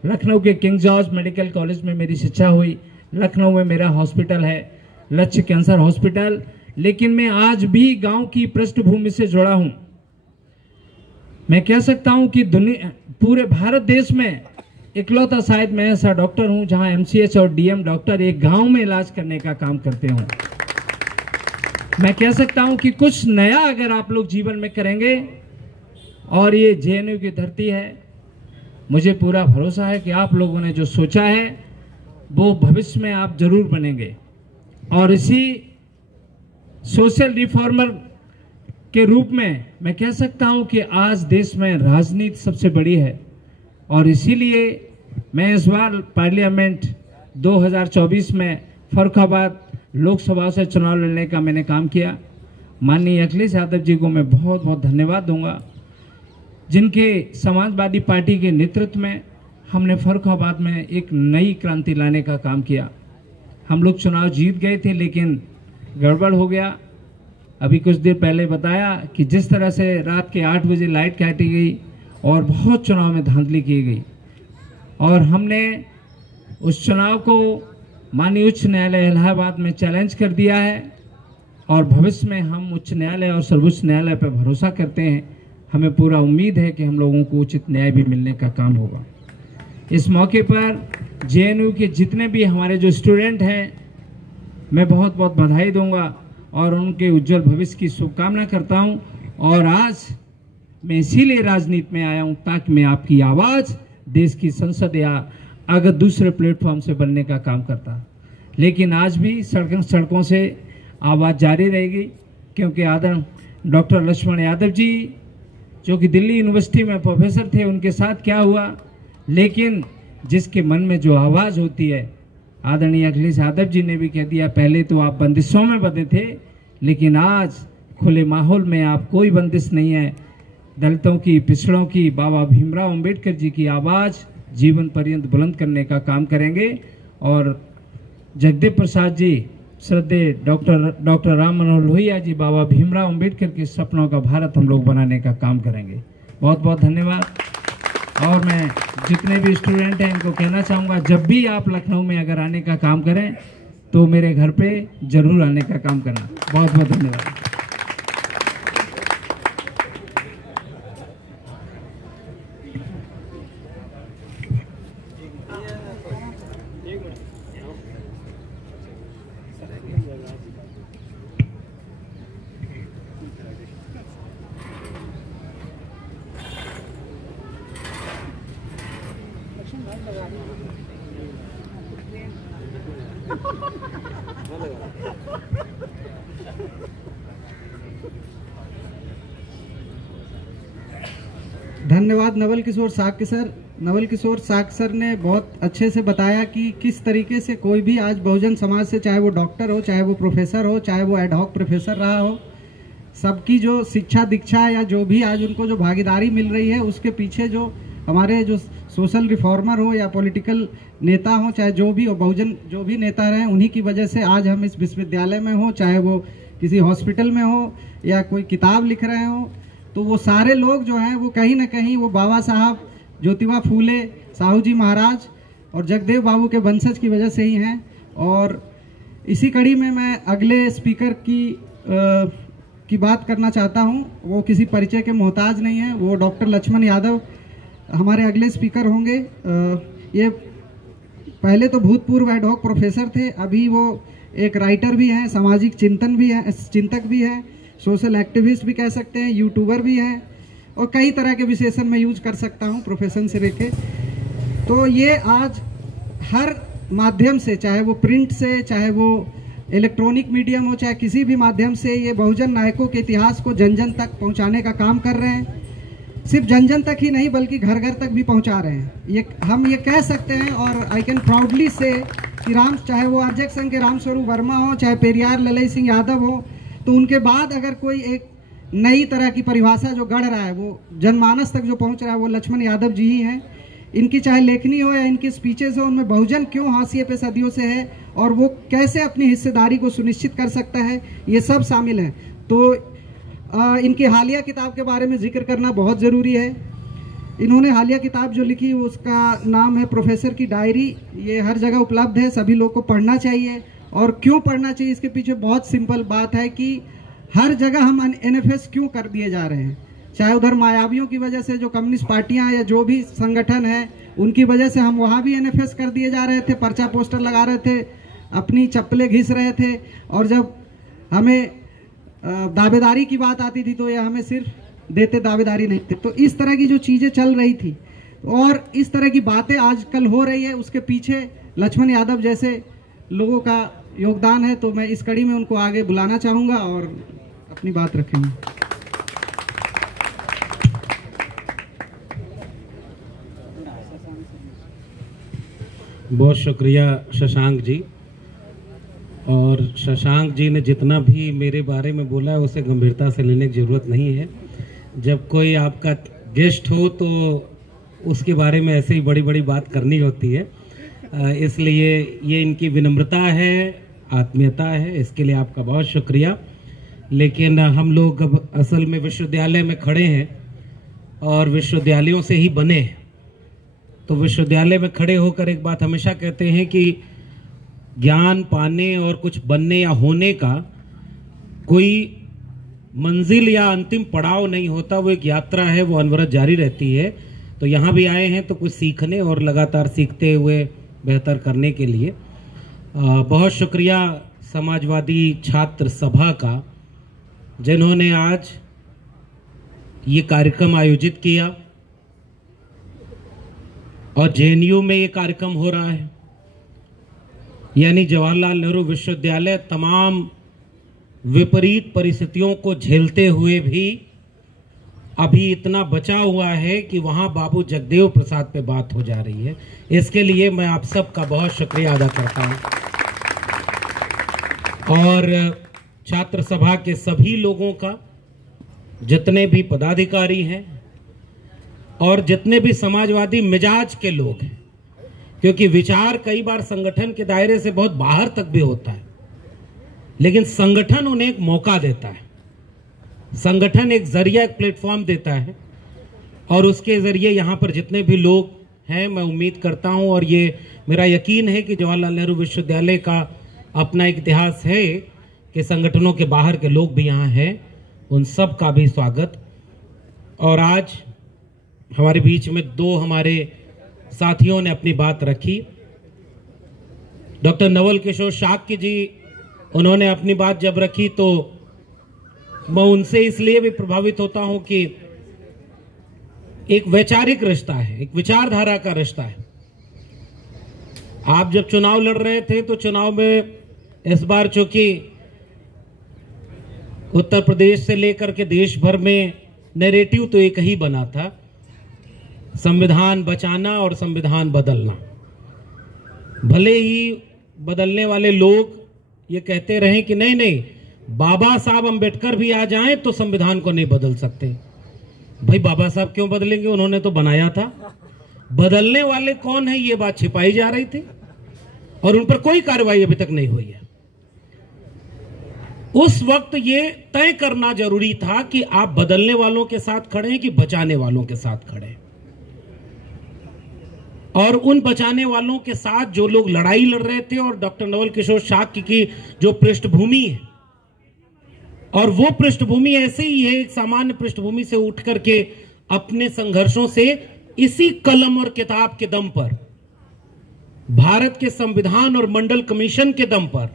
लखनऊ के किंग जॉर्ज मेडिकल कॉलेज में मेरी शिक्षा हुई। लखनऊ में मेरा हॉस्पिटल है, लक्ष्य कैंसर हॉस्पिटल। लेकिन मैं आज भी गांव की पृष्ठभूमि से जुड़ा हूं। मैं कह सकता हूं कि पूरे भारत देश में इकलौता शायद मैं ऐसा डॉक्टर हूं जहां एमसीएच और डीएम डॉक्टर एक गांव में इलाज करने का काम करते हों। मैं कह सकता हूं कि कुछ नया अगर आप लोग जीवन में करेंगे, और ये जेएनयू की धरती है, मुझे पूरा भरोसा है कि आप लोगों ने जो सोचा है वो भविष्य में आप जरूर बनेंगे। और इसी सोशल रिफॉर्मर के रूप में मैं कह सकता हूं कि आज देश में राजनीति सबसे बड़ी है। और इसीलिए मैं इस बार पार्लियामेंट 2024 में फर्रुखाबाद लोकसभा से चुनाव लड़ने का मैंने काम किया। माननीय अखिलेश यादव जी को मैं बहुत बहुत धन्यवाद दूंगा, जिनके समाजवादी पार्टी के नेतृत्व में हमने फर्रुखाबाद में एक नई क्रांति लाने का काम किया। हम लोग चुनाव जीत गए थे लेकिन गड़बड़ हो गया। अभी कुछ देर पहले बताया कि जिस तरह से रात के 8 बजे लाइट काटी गई और बहुत चुनाव में धांधली की गई, और हमने उस चुनाव को माननीय उच्च न्यायालय इलाहाबाद में चैलेंज कर दिया है। और भविष्य में हम उच्च न्यायालय और सर्वोच्च न्यायालय पर भरोसा करते हैं। हमें पूरा उम्मीद है कि हम लोगों को उचित न्याय भी मिलने का काम होगा। इस मौके पर जेएनयू के जितने भी हमारे जो स्टूडेंट हैं, मैं बहुत बहुत बधाई दूंगा और उनके उज्जवल भविष्य की शुभकामना करता हूं। और आज मैं इसीलिए राजनीति में आया हूं ताकि मैं आपकी आवाज़ देश की संसद या अगर दूसरे प्लेटफॉर्म से बनने का काम करता, लेकिन आज भी सड़कों से आवाज़ जारी रहेगी, क्योंकि आदरणीय डॉक्टर लक्ष्मण यादव जी जो कि दिल्ली यूनिवर्सिटी में प्रोफेसर थे, उनके साथ क्या हुआ, लेकिन जिसके मन में जो आवाज़ होती है, आदरणीय अखिलेश यादव जी ने भी कह दिया, पहले तो आप बंदिशों में बंधे थे, लेकिन आज खुले माहौल में आप कोई बंदिश नहीं है। दलितों की, पिछड़ों की, बाबा भीमराव अंबेडकर जी की आवाज़ जीवन पर्यंत बुलंद करने का काम करेंगे। और जगदेव प्रसाद जी, श्रद्धेय डॉक्टर राम मनोहर लोहिया जी, बाबा भीमराव अंबेडकर के सपनों का भारत हम लोग बनाने का काम करेंगे। बहुत बहुत धन्यवाद। और मैं जितने भी स्टूडेंट हैं इनको कहना चाहूँगा, जब भी आप लखनऊ में अगर आने का काम करें तो मेरे घर पे जरूर आने का काम करना। बहुत बहुत धन्यवाद। धन्यवाद नवल किशोर साक्य सर। नवल किशोर साक्य सर ने बहुत अच्छे से बताया कि किस तरीके से कोई भी आज बहुजन समाज से, चाहे वो डॉक्टर हो, चाहे वो प्रोफेसर हो, चाहे वो एडहॉक प्रोफेसर रहा हो, सबकी जो शिक्षा दीक्षा या जो भी आज उनको जो भागीदारी मिल रही है, उसके पीछे जो हमारे जो सोशल रिफॉर्मर हो या पॉलिटिकल नेता हो, चाहे जो भी हो, बहुजन जो भी नेता रहे, उन्हीं की वजह से आज हम इस विश्वविद्यालय में हो, चाहे वो किसी हॉस्पिटल में हो या कोई किताब लिख रहे हो, तो वो सारे लोग जो हैं वो कहीं ना कहीं वो बाबा साहब, ज्योतिबा फूले, साहू जी महाराज और जगदेव बाबू के वंशज की वजह से ही हैं। और इसी कड़ी में मैं अगले स्पीकर की बात करना चाहता हूं। वो किसी परिचय के मोहताज नहीं है, वो डॉक्टर लक्ष्मण यादव हमारे अगले स्पीकर होंगे। ये पहले तो भूतपूर्व एडहॉक प्रोफेसर थे, अभी वो एक राइटर भी हैं, सामाजिक चिंतक भी हैं, सोशल एक्टिविस्ट भी कह सकते हैं, यूट्यूबर भी हैं और कई तरह के विशेषण मैं यूज कर सकता हूं प्रोफेशन से लेके। तो ये आज हर माध्यम से, चाहे वो प्रिंट से, चाहे वो इलेक्ट्रॉनिक मीडियम हो, चाहे किसी भी माध्यम से, ये बहुजन नायकों के इतिहास को जन जन तक पहुंचाने का काम कर रहे हैं। सिर्फ जन जन तक ही नहीं बल्कि घर घर तक भी पहुंचा रहे हैं। ये हम ये कह सकते हैं और आई कैन प्राउडली से कि चाहे वो आरजेक संघ के रामस्वरूप वर्मा हो, चाहे पेरियार ललई सिंह यादव हो, तो उनके बाद अगर कोई एक नई तरह की परिभाषा जो गढ़ रहा है, वो जनमानस तक जो पहुंच रहा है, वो लक्ष्मण यादव जी ही हैं। इनकी चाहे लेखनी हो या इनकी स्पीचेस हो, उनमें बहुजन क्यों हाशिए पे सदियों से है और वो कैसे अपनी हिस्सेदारी को सुनिश्चित कर सकता है, ये सब शामिल है। तो इनकी हालिया किताब के बारे में जिक्र करना बहुत ज़रूरी है। इन्होंने हालिया किताब जो लिखी उसका नाम है प्रोफेसर की डायरी। ये हर जगह उपलब्ध है, सभी लोग को पढ़ना चाहिए। और क्यों पढ़ना चाहिए, इसके पीछे बहुत सिंपल बात है कि हर जगह हम NFS क्यों कर दिए जा रहे हैं। चाहे उधर मायावियों की वजह से, जो कम्युनिस्ट पार्टियां या जो भी संगठन है, उनकी वजह से हम वहाँ भी NFS कर दिए जा रहे थे, पर्चा पोस्टर लगा रहे थे, अपनी चप्पलें घिस रहे थे। और जब हमें दावेदारी की बात आती थी तो ये हमें सिर्फ देते, दावेदारी नहीं थे। तो इस तरह की जो चीज़ें चल रही थी और इस तरह की बातें आजकल हो रही है, उसके पीछे लक्ष्मण यादव जैसे लोगों का योगदान है। तो मैं इस कड़ी में उनको आगे बुलाना चाहूँगा और अपनी बात रखेंगे। बहुत शुक्रिया शशांक जी। और शशांक जी ने जितना भी मेरे बारे में बोला है उसे गंभीरता से लेने की ज़रूरत नहीं है। जब कोई आपका गेस्ट हो तो उसके बारे में ऐसे ही बड़ी बड़ी बात करनी होती है, इसलिए ये इनकी विनम्रता है, आत्मीयता है, इसके लिए आपका बहुत शुक्रिया। लेकिन हम लोग अब असल में विश्वविद्यालय में खड़े हैं और विश्वविद्यालयों से ही बने हैं। तो विश्वविद्यालय में खड़े होकर एक बात हमेशा कहते हैं कि ज्ञान पाने और कुछ बनने या होने का कोई मंजिल या अंतिम पड़ाव नहीं होता, वो एक यात्रा है, वो अनवरत जारी रहती है। तो यहाँ भी आए हैं तो कुछ सीखने और लगातार सीखते हुए बेहतर करने के लिए। बहुत शुक्रिया समाजवादी छात्र सभा का, जिन्होंने आज ये कार्यक्रम आयोजित किया और जेएनयू में ये कार्यक्रम हो रहा है, यानी जवाहरलाल नेहरू विश्वविद्यालय तमाम विपरीत परिस्थितियों को झेलते हुए भी अभी इतना बचा हुआ है कि वहां बाबू जगदेव प्रसाद पे बात हो जा रही है। इसके लिए मैं आप सबका बहुत शुक्रिया अदा करता हूं और छात्र सभा के सभी लोगों का, जितने भी पदाधिकारी हैं और जितने भी समाजवादी मिजाज के लोग हैं, क्योंकि विचार कई बार संगठन के दायरे से बहुत बाहर तक भी होता है, लेकिन संगठन उन्हें एक मौका देता है, संगठन एक जरिया, एक प्लेटफॉर्म देता है और उसके जरिए यहाँ पर जितने भी लोग हैं, मैं उम्मीद करता हूँ और ये मेरा यकीन है कि जवाहरलाल नेहरू विश्वविद्यालय का अपना एक इतिहास है कि संगठनों के बाहर के लोग भी यहाँ हैं, उन सब का भी स्वागत। और आज हमारे बीच में दो हमारे साथियों ने अपनी बात रखी। डॉक्टर नवल किशोर शाक्य जी, उन्होंने अपनी बात जब रखी तो मैं उनसे इसलिए भी प्रभावित होता हूं कि एक वैचारिक रिश्ता है, एक विचारधारा का रिश्ता है। आप जब चुनाव लड़ रहे थे तो चुनाव में इस बार चूंकि उत्तर प्रदेश से लेकर के देश भर में नैरेटिव तो एक ही बना था, संविधान बचाना और संविधान बदलना। भले ही बदलने वाले लोग ये कहते रहे कि नहीं नहीं, बाबा साहब अंबेडकर भी आ जाएं तो संविधान को नहीं बदल सकते। भाई बाबा साहब क्यों बदलेंगे, उन्होंने तो बनाया था। बदलने वाले कौन है ये बात छिपाई जा रही थी और उन पर कोई कार्रवाई अभी तक नहीं हुई है। उस वक्त ये तय करना जरूरी था कि आप बदलने वालों के साथ खड़े हैं कि बचाने वालों के साथ खड़े हैं। और उन बचाने वालों के साथ जो लोग लड़ाई लड़ रहे थे और डॉक्टर नवल किशोर शाक्य की जो पृष्ठभूमि है, और वो पृष्ठभूमि ऐसे ही है, एक सामान्य पृष्ठभूमि से उठ करके अपने संघर्षों से इसी कलम और किताब के दम पर, भारत के संविधान और मंडल कमीशन के दम पर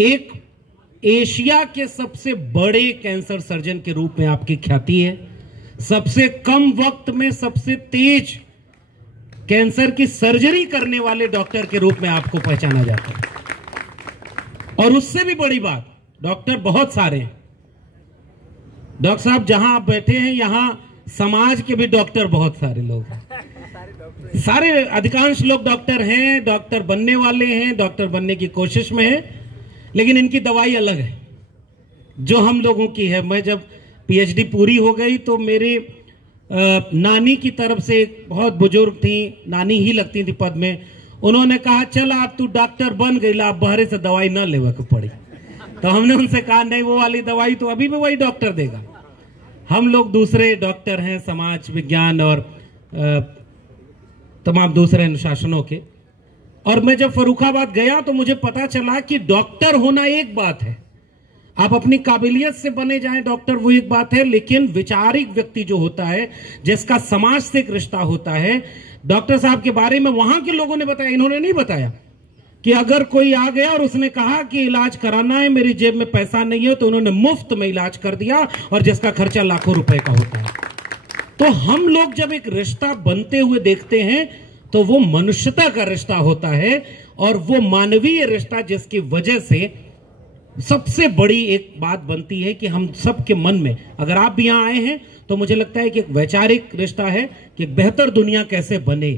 एक एशिया के सबसे बड़े कैंसर सर्जन के रूप में आपकी ख्याति है। सबसे कम वक्त में सबसे तेज कैंसर की सर्जरी करने वाले डॉक्टर के रूप में आपको पहचाना जाता है। और उससे भी बड़ी बात, डॉक्टर बहुत सारे हैं। डॉक्टर साहब जहां आप बैठे हैं, यहां समाज के भी डॉक्टर बहुत सारे लोग हैं। सारे अधिकांश लोग डॉक्टर हैं, डॉक्टर बनने वाले हैं, डॉक्टर बनने की कोशिश में हैं, लेकिन इनकी दवाई अलग है जो हम लोगों की है। मैं जब पीएचडी पूरी हो गई तो मेरी नानी की तरफ से एक बहुत बुजुर्ग थी, नानी ही लगती थी पद में, उन्होंने कहा चल आप तू डॉक्टर बन गई, आप बाहर से दवाई ना लेवा को पड़ी। तो हमने उनसे कहा नहीं, वो वाली दवाई तो अभी भी वही डॉक्टर देगा, हम लोग दूसरे डॉक्टर हैं, समाज विज्ञान और तमाम दूसरे अनुशासनों के। और मैं जब फर्रुखाबाद गया तो मुझे पता चला कि डॉक्टर होना एक बात है, आप अपनी काबिलियत से बने जाएं डॉक्टर, वो एक बात है, लेकिन विचारिक व्यक्ति जो होता है, जिसका समाज से एक रिश्ता होता है, डॉक्टर साहब के बारे में वहां के लोगों ने बताया, इन्होंने नहीं बताया कि अगर कोई आ गया और उसने कहा कि इलाज कराना है, मेरी जेब में पैसा नहीं है, तो उन्होंने मुफ्त में इलाज कर दिया और जिसका खर्चा लाखों रुपए का होता है। तो हम लोग जब एक रिश्ता बनते हुए देखते हैं तो वो मनुष्यता का रिश्ता होता है और वो मानवीय रिश्ता, जिसकी वजह से सबसे बड़ी एक बात बनती है कि हम सबके मन में, अगर आप भी यहां आए हैं तो मुझे लगता है कि एक वैचारिक रिश्ता है कि एक बेहतर दुनिया कैसे बने।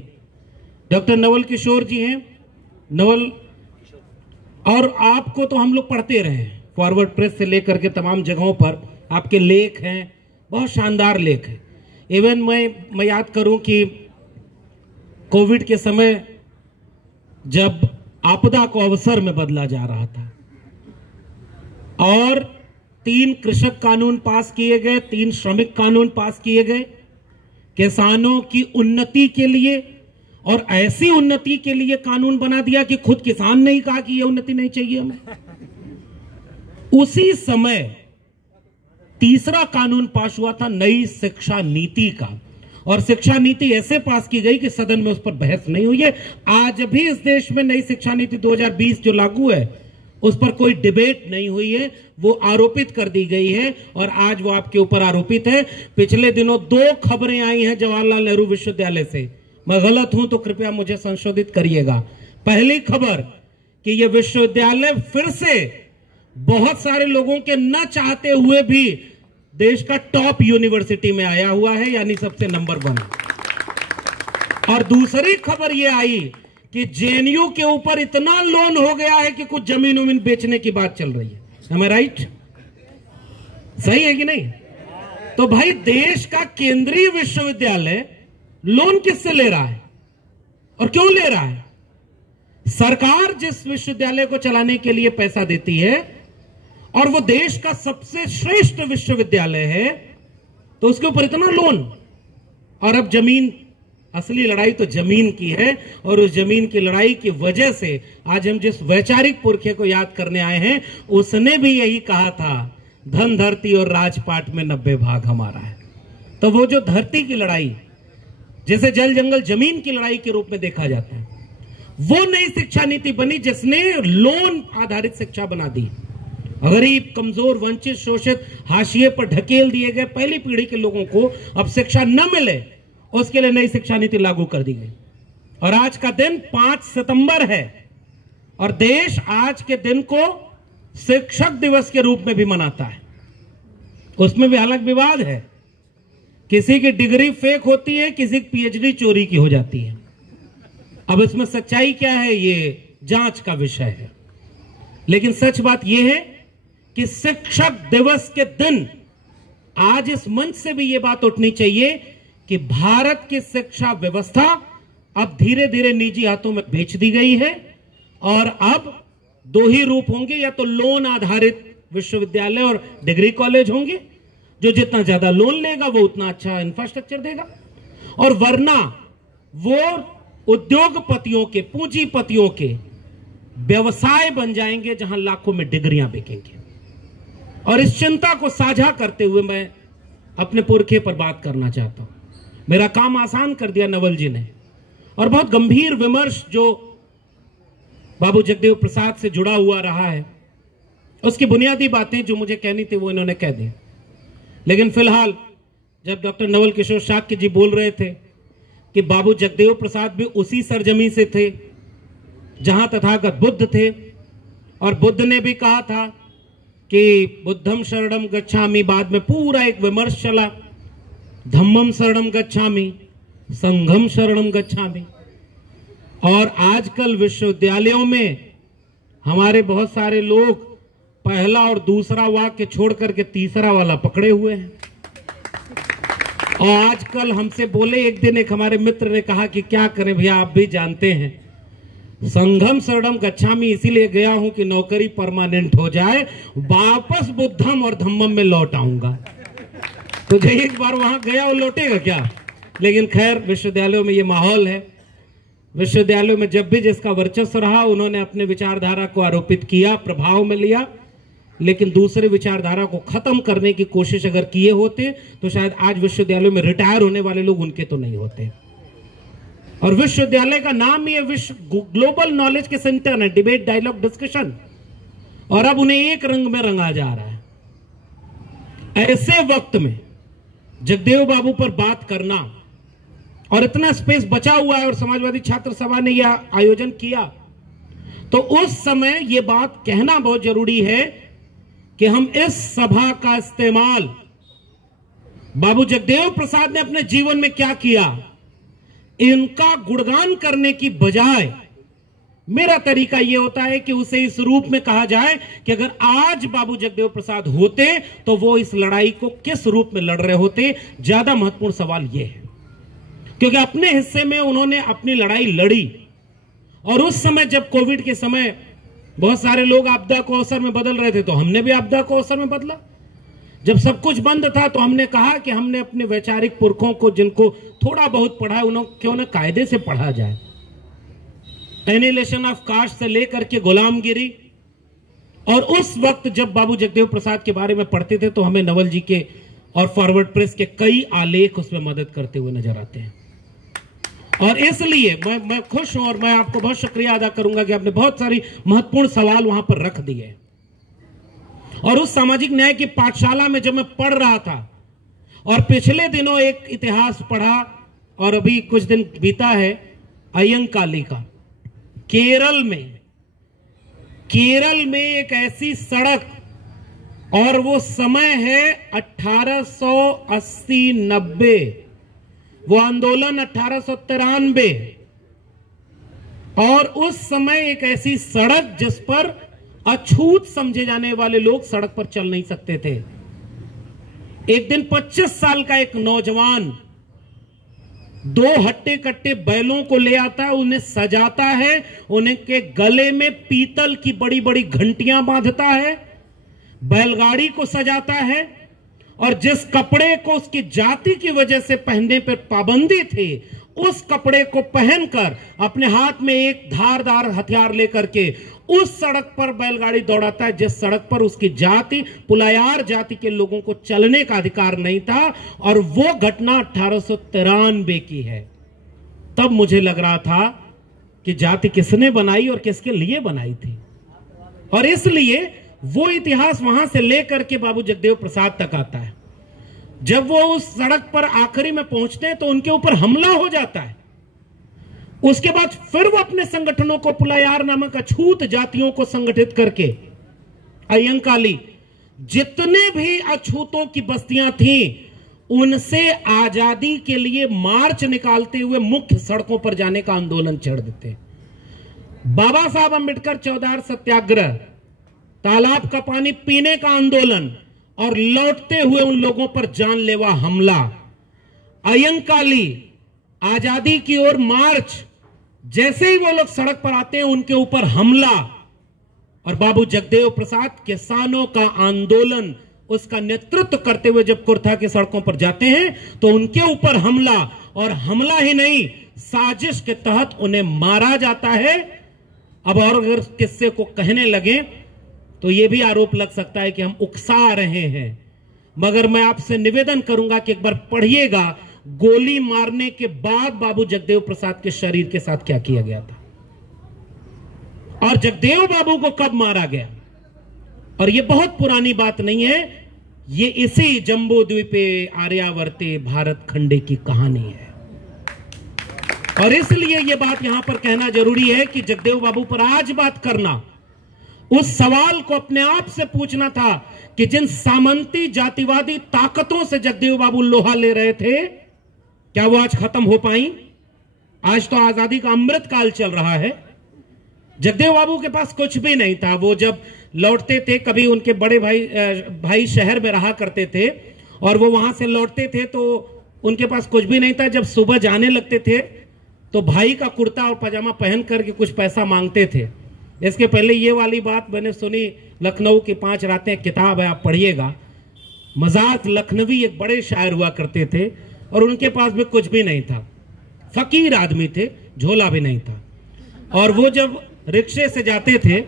डॉक्टर नवल किशोर जी हैं, नवल, और आपको तो हम लोग पढ़ते रहे हैं, फॉरवर्ड प्रेस से लेकर के तमाम जगहों पर आपके लेख हैं, बहुत शानदार लेख हैं। इवन मैं याद करूं कि कोविड के समय जब आपदा को अवसर में बदला जा रहा था और 3 कृषक कानून पास किए गए, 3 श्रमिक कानून पास किए गए किसानों की उन्नति के लिए, और ऐसी उन्नति के लिए कानून बना दिया कि खुद किसान ने ही कहा कि यह उन्नति नहीं चाहिए हमें। उसी समय तीसरा कानून पास हुआ था नई शिक्षा नीति का, और शिक्षा नीति ऐसे पास की गई कि सदन में उस पर बहस नहीं हुई है। आज भी इस देश में नई शिक्षा नीति 2020 जो लागू है उस पर कोई डिबेट नहीं हुई है, वो आरोपित कर दी गई है और आज वो आपके ऊपर आरोपित है। पिछले दिनों 2 खबरें आई हैं जवाहरलाल नेहरू विश्वविद्यालय से, मैं गलत हूं तो कृपया मुझे संशोधित करिएगा। पहली खबर कि यह विश्वविद्यालय फिर से बहुत सारे लोगों के न चाहते हुए भी देश का टॉप यूनिवर्सिटी में आया हुआ है, यानी सबसे नंबर 1। और दूसरी खबर यह आई कि जेएनयू के ऊपर इतना लोन हो गया है कि कुछ जमीन उमीन बेचने की बात चल रही है। Am I right? सही है कि नहीं? तो भाई देश का केंद्रीय विश्वविद्यालय लोन किससे ले रहा है और क्यों ले रहा है? सरकार जिस विश्वविद्यालय को चलाने के लिए पैसा देती है और वो देश का सबसे श्रेष्ठ विश्वविद्यालय है, तो उसके ऊपर इतना लोन। और अब जमीन, असली लड़ाई तो जमीन की है और उस जमीन की लड़ाई की वजह से आज हम जिस वैचारिक पुरखे को याद करने आए हैं उसने भी यही कहा था, धन धरती और राजपाट में 90 भाग हमारा है। तो वो जो धरती की लड़ाई, जिसे जल जंगल जमीन की लड़ाई के रूप में देखा जाता है, वो नई शिक्षा नीति बनी जिसने लोन आधारित शिक्षा बना दी। गरीब, कमजोर, वंचित, शोषित, हाशिए पर ढकेल दिए गए पहली पीढ़ी के लोगों को अब शिक्षा न मिले, उसके लिए नई शिक्षा नीति लागू कर दी गई। और आज का दिन 5 सितंबर है और देश आज के दिन को शिक्षक दिवस के रूप में भी मनाता है। उसमें भी अलग विवाद है, किसी की डिग्री फेक होती है, किसी की पीएचडी चोरी की हो जाती है। अब इसमें सच्चाई क्या है ये जांच का विषय है, लेकिन सच बात यह है कि शिक्षक दिवस के दिन आज इस मंच से भी यह बात उठनी चाहिए कि भारत की शिक्षा व्यवस्था अब धीरे धीरे निजी हाथों में बेच दी गई है और अब 2 ही रूप होंगे, या तो लोन आधारित विश्वविद्यालय और डिग्री कॉलेज होंगे, जो जितना ज्यादा लोन लेगा वो उतना अच्छा इंफ्रास्ट्रक्चर देगा, और वरना वो उद्योगपतियों के, पूंजीपतियों के व्यवसाय बन जाएंगे जहां लाखों में डिग्रियां बिकेंगी। और इस चिंता को साझा करते हुए मैं अपने पुरखे पर बात करना चाहता हूं। मेरा काम आसान कर दिया नवल जी ने, और बहुत गंभीर विमर्श जो बाबू जगदेव प्रसाद से जुड़ा हुआ रहा है, उसकी बुनियादी बातें जो मुझे कहनी थी वो इन्होंने कह दी। लेकिन फिलहाल जब डॉक्टर नवल किशोर शाक्य जी बोल रहे थे कि बाबू जगदेव प्रसाद भी उसी सरजमी से थे जहां तथागत बुद्ध थे, और बुद्ध ने भी कहा था कि बुद्धम शरणम गच्छामि, बाद में पूरा एक विमर्श चला, धम्मम शरणम गच्छामि, संघम शरणम गच्छामि। और आजकल विश्वविद्यालयों में हमारे बहुत सारे लोग पहला और दूसरा वाक्य छोड़ करके तीसरा वाला पकड़े हुए हैं। और आजकल हमसे बोले, एक दिन एक हमारे मित्र ने कहा कि क्या करें भैया, आप भी जानते हैं संघम शरणम गच्छामि इसीलिए गया हूं कि नौकरी परमानेंट हो जाए, वापस बुद्धम और धम्मम में लौट आऊंगा। तो जो एक बार वहां गया वो लौटेगा क्या? लेकिन खैर, विश्वविद्यालयों में ये माहौल है। विश्वविद्यालयों में जब भी जिसका वर्चस्व रहा उन्होंने अपने विचारधारा को आरोपित किया, प्रभाव में लिया, लेकिन दूसरे विचारधारा को खत्म करने की कोशिश अगर किए होते तो शायद आज विश्वविद्यालयों में रिटायर होने वाले लोग उनके तो नहीं होते। और विश्वविद्यालय का नाम ही है विश्व ग्लोबल नॉलेज के सेंटर है, डिबेट, डायलॉग, डिस्कशन, और अब उन्हें एक रंग में रंगा जा रहा है। ऐसे वक्त में जगदेव बाबू पर बात करना, और इतना स्पेस बचा हुआ है और समाजवादी छात्र सभा ने यह आयोजन किया, तो उस समय यह बात कहना बहुत जरूरी है कि हम इस सभा का इस्तेमाल, बाबू जगदेव प्रसाद ने अपने जीवन में क्या किया, इनका गुणगान करने की बजाय मेरा तरीका यह होता है कि उसे इस रूप में कहा जाए कि अगर आज बाबू जगदेव प्रसाद होते तो वो इस लड़ाई को किस रूप में लड़ रहे होते। ज्यादा महत्वपूर्ण सवाल यह है क्योंकि अपने हिस्से में उन्होंने अपनी लड़ाई लड़ी, और उस समय जब कोविड के समय बहुत सारे लोग आपदा को अवसर में बदल रहे थे, तो हमने भी आपदा को अवसर में बदला। जब सब कुछ बंद था तो हमने कहा कि हमने अपने वैचारिक पुरखों को, जिनको थोड़ा बहुत पढ़ा है, उन्हें क्यों ना कायदे से पढ़ा जाए। एनिहिलेशन ऑफ कास्ट से लेकर के गुलामगिरी, और उस वक्त जब बाबू जगदेव प्रसाद के बारे में पढ़ते थे तो हमें नवल जी के और फॉरवर्ड प्रेस के कई आलेख उसमें मदद करते हुए नजर आते हैं। और इसलिए मैं खुश हूं और मैं आपको बहुत शुक्रिया अदा करूंगा कि आपने बहुत सारी महत्वपूर्ण सवाल वहां पर रख दिए। और उस सामाजिक न्याय की पाठशाला में जब मैं पढ़ रहा था और पिछले दिनों एक इतिहास पढ़ा और अभी कुछ दिन बीता है अयंकाली का, केरल में एक ऐसी सड़क, और वो समय है 1880-90, वो आंदोलन 1893, और उस समय एक ऐसी सड़क जिस पर अछूत समझे जाने वाले लोग सड़क पर चल नहीं सकते थे। एक दिन 25 साल का एक नौजवान 2 हट्टे कट्टे बैलों को ले आता है, उन्हें सजाता है, उनके गले में पीतल की बड़ी बड़ी घंटियां बांधता है, बैलगाड़ी को सजाता है, और जिस कपड़े को उसकी जाति की वजह से पहनने पर पाबंदी थी, उस कपड़े को पहनकर अपने हाथ में एक धारदार हथियार लेकर के उस सड़क पर बैलगाड़ी दौड़ाता है जिस सड़क पर उसकी जाति, पुलायार जाति के लोगों को चलने का अधिकार नहीं था। और वो घटना 1893 की है। तब मुझे लग रहा था कि जाति किसने बनाई और किसके लिए बनाई थी। और इसलिए वो इतिहास वहां से लेकर के बाबू जगदेव प्रसाद तक आता है। जब वो उस सड़क पर आखिरी में पहुंचते हैं तो उनके ऊपर हमला हो जाता है। उसके बाद फिर वो अपने संगठनों को, पुलायार नामक अछूत जातियों को संगठित करके अयंकाली, जितने भी अछूतों की बस्तियां थीं, उनसे आजादी के लिए मार्च निकालते हुए मुख्य सड़कों पर जाने का आंदोलन छेड़ देते। बाबा साहब अंबेडकर चौधार सत्याग्रह, तालाब का पानी पीने का आंदोलन, और लौटते हुए उन लोगों पर जानलेवा हमला। अयंकाली, आजादी की ओर मार्च, जैसे ही वो लोग सड़क पर आते हैं उनके ऊपर हमला। और बाबू जगदेव प्रसाद किसानों का आंदोलन, उसका नेतृत्व करते हुए जब कुर्था की सड़कों पर जाते हैं तो उनके ऊपर हमला, और हमला ही नहीं, साजिश के तहत उन्हें मारा जाता है। अब और अगर किस्से को कहने लगे तो यह भी आरोप लग सकता है कि हम उकसा रहे हैं, मगर मैं आपसे निवेदन करूंगा कि एक बार पढ़िएगा गोली मारने के बाद बाबू जगदेव प्रसाद के शरीर के साथ क्या किया गया था और जगदेव बाबू को कब मारा गया। और यह बहुत पुरानी बात नहीं है, ये इसी जम्बू द्वीपे आर्यावर्ते भारत खंडे की कहानी है। और इसलिए यह बात यहां पर कहना जरूरी है कि जगदेव बाबू पर आज बात करना, उस सवाल को अपने आप से पूछना था कि जिन सामंती जातिवादी ताकतों से जगदेव बाबू लोहा ले रहे थे, क्या वो आज खत्म हो पाई? आज तो आजादी का अमृत काल चल रहा है। जगदेव बाबू के पास कुछ भी नहीं था। वो जब लौटते थे, कभी उनके बड़े भाई शहर में रहा करते थे और वो वहां से लौटते थे तो उनके पास कुछ भी नहीं था। जब सुबह जाने लगते थे तो भाई का कुर्ता और पजामा पहन करके कुछ पैसा मांगते थे। इसके पहले ये वाली बात मैंने सुनी, लखनऊ की 5 रातें किताब है, आप पढ़िएगा। मजाक लखनवी एक बड़े शायर हुआ करते थे और उनके पास भी कुछ भी नहीं था, फकीर आदमी थे, झोला भी नहीं था। और वो जब रिक्शे से जाते थे,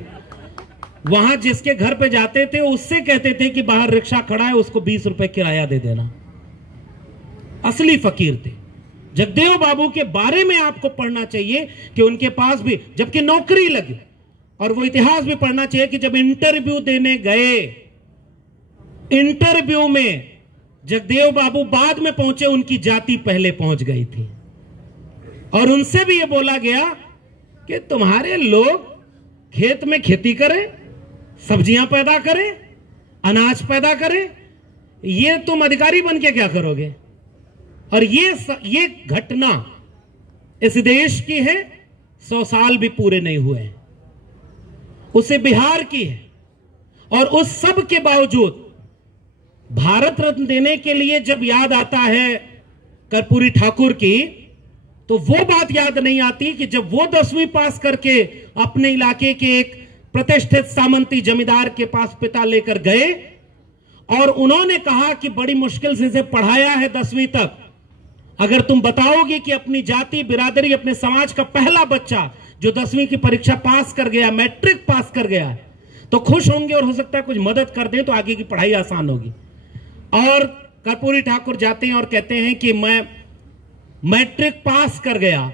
वहां जिसके घर पे जाते थे उससे कहते थे कि बाहर रिक्शा खड़ा है, उसको 20 रुपए किराया दे देना। असली फकीर थे। जगदेव बाबू के बारे में आपको पढ़ना चाहिए कि उनके पास भी, जबकि नौकरी लगी, और वो इतिहास भी पढ़ना चाहिए कि जब इंटरव्यू देने गए, इंटरव्यू में जगदेव बाबू बाद में पहुंचे, उनकी जाति पहले पहुंच गई थी। और उनसे भी यह बोला गया कि तुम्हारे लोग खेत में खेती करें, सब्जियां पैदा करें, अनाज पैदा करें, ये तुम अधिकारी बन के क्या करोगे? और ये घटना इस देश की है, 100 साल भी पूरे नहीं हुए हैं। उसे बिहार की है। और उस सब के बावजूद भारत रत्न देने के लिए जब याद आता है कर्पूरी ठाकुर की, तो वो बात याद नहीं आती कि जब वो 10वीं पास करके अपने इलाके के एक प्रतिष्ठित सामंती जमींदार के पास पिता लेकर गए और उन्होंने कहा कि बड़ी मुश्किल से इसे पढ़ाया है 10वीं तक, अगर तुम बताओगे कि अपनी जाति, बिरादरी, अपने समाज का पहला बच्चा जो 10वीं की परीक्षा पास कर गया, मैट्रिक पास कर गया, तो खुश होंगे और हो सकता है कुछ मदद कर दें तो आगे की पढ़ाई आसान होगी। और कर्पूरी ठाकुर जाते हैं और कहते हैं कि मैं मैट्रिक पास कर गया,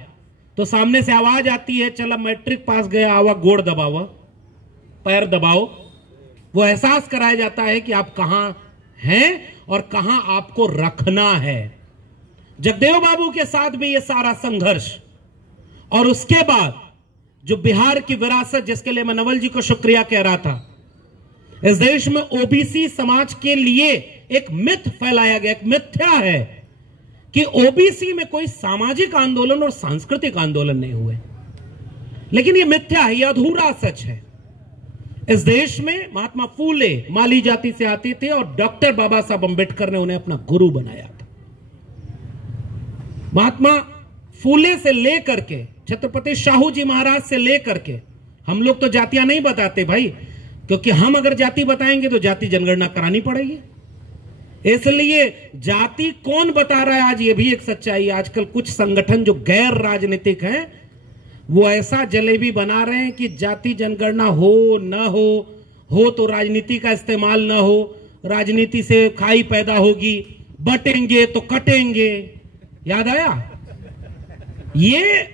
तो सामने से आवाज आती है, चला मैट्रिक पास गया, आवा गोड़ दबाओ, पैर दबाओ। वो एहसास कराया जाता है कि आप कहां हैं और कहां आपको रखना है। जगदेव बाबू के साथ भी ये सारा संघर्ष, और उसके बाद जो बिहार की विरासत, जिसके लिए मैं नवल जी को शुक्रिया कह रहा था, इस देश में ओबीसी समाज के लिए एक मिथ फैलाया गया, एक मिथ्या है कि ओबीसी में कोई सामाजिक आंदोलन और सांस्कृतिक आंदोलन नहीं हुए। लेकिन यह मिथ्या है, यह अधूरा सच है। इस देश में महात्मा फूले माली जाति से आते थे और डॉक्टर बाबा साहब अंबेडकर ने उन्हें अपना गुरु बनाया था। महात्मा फूले से लेकर के छत्रपति शाहू जी महाराज से लेकर के, हम लोग तो जातियां नहीं बताते भाई, क्योंकि हम अगर जाति बताएंगे तो जाति जनगणना करानी पड़ेगी। इसलिए जाति कौन बता रहा है आज, ये भी एक सच्चाई। आजकल कुछ संगठन जो गैर राजनीतिक हैं वो ऐसा जलेबी बना रहे हैं कि जाति जनगणना हो न हो तो राजनीति का इस्तेमाल न हो, राजनीति से खाई पैदा होगी, बटेंगे तो कटेंगे। याद आया? ये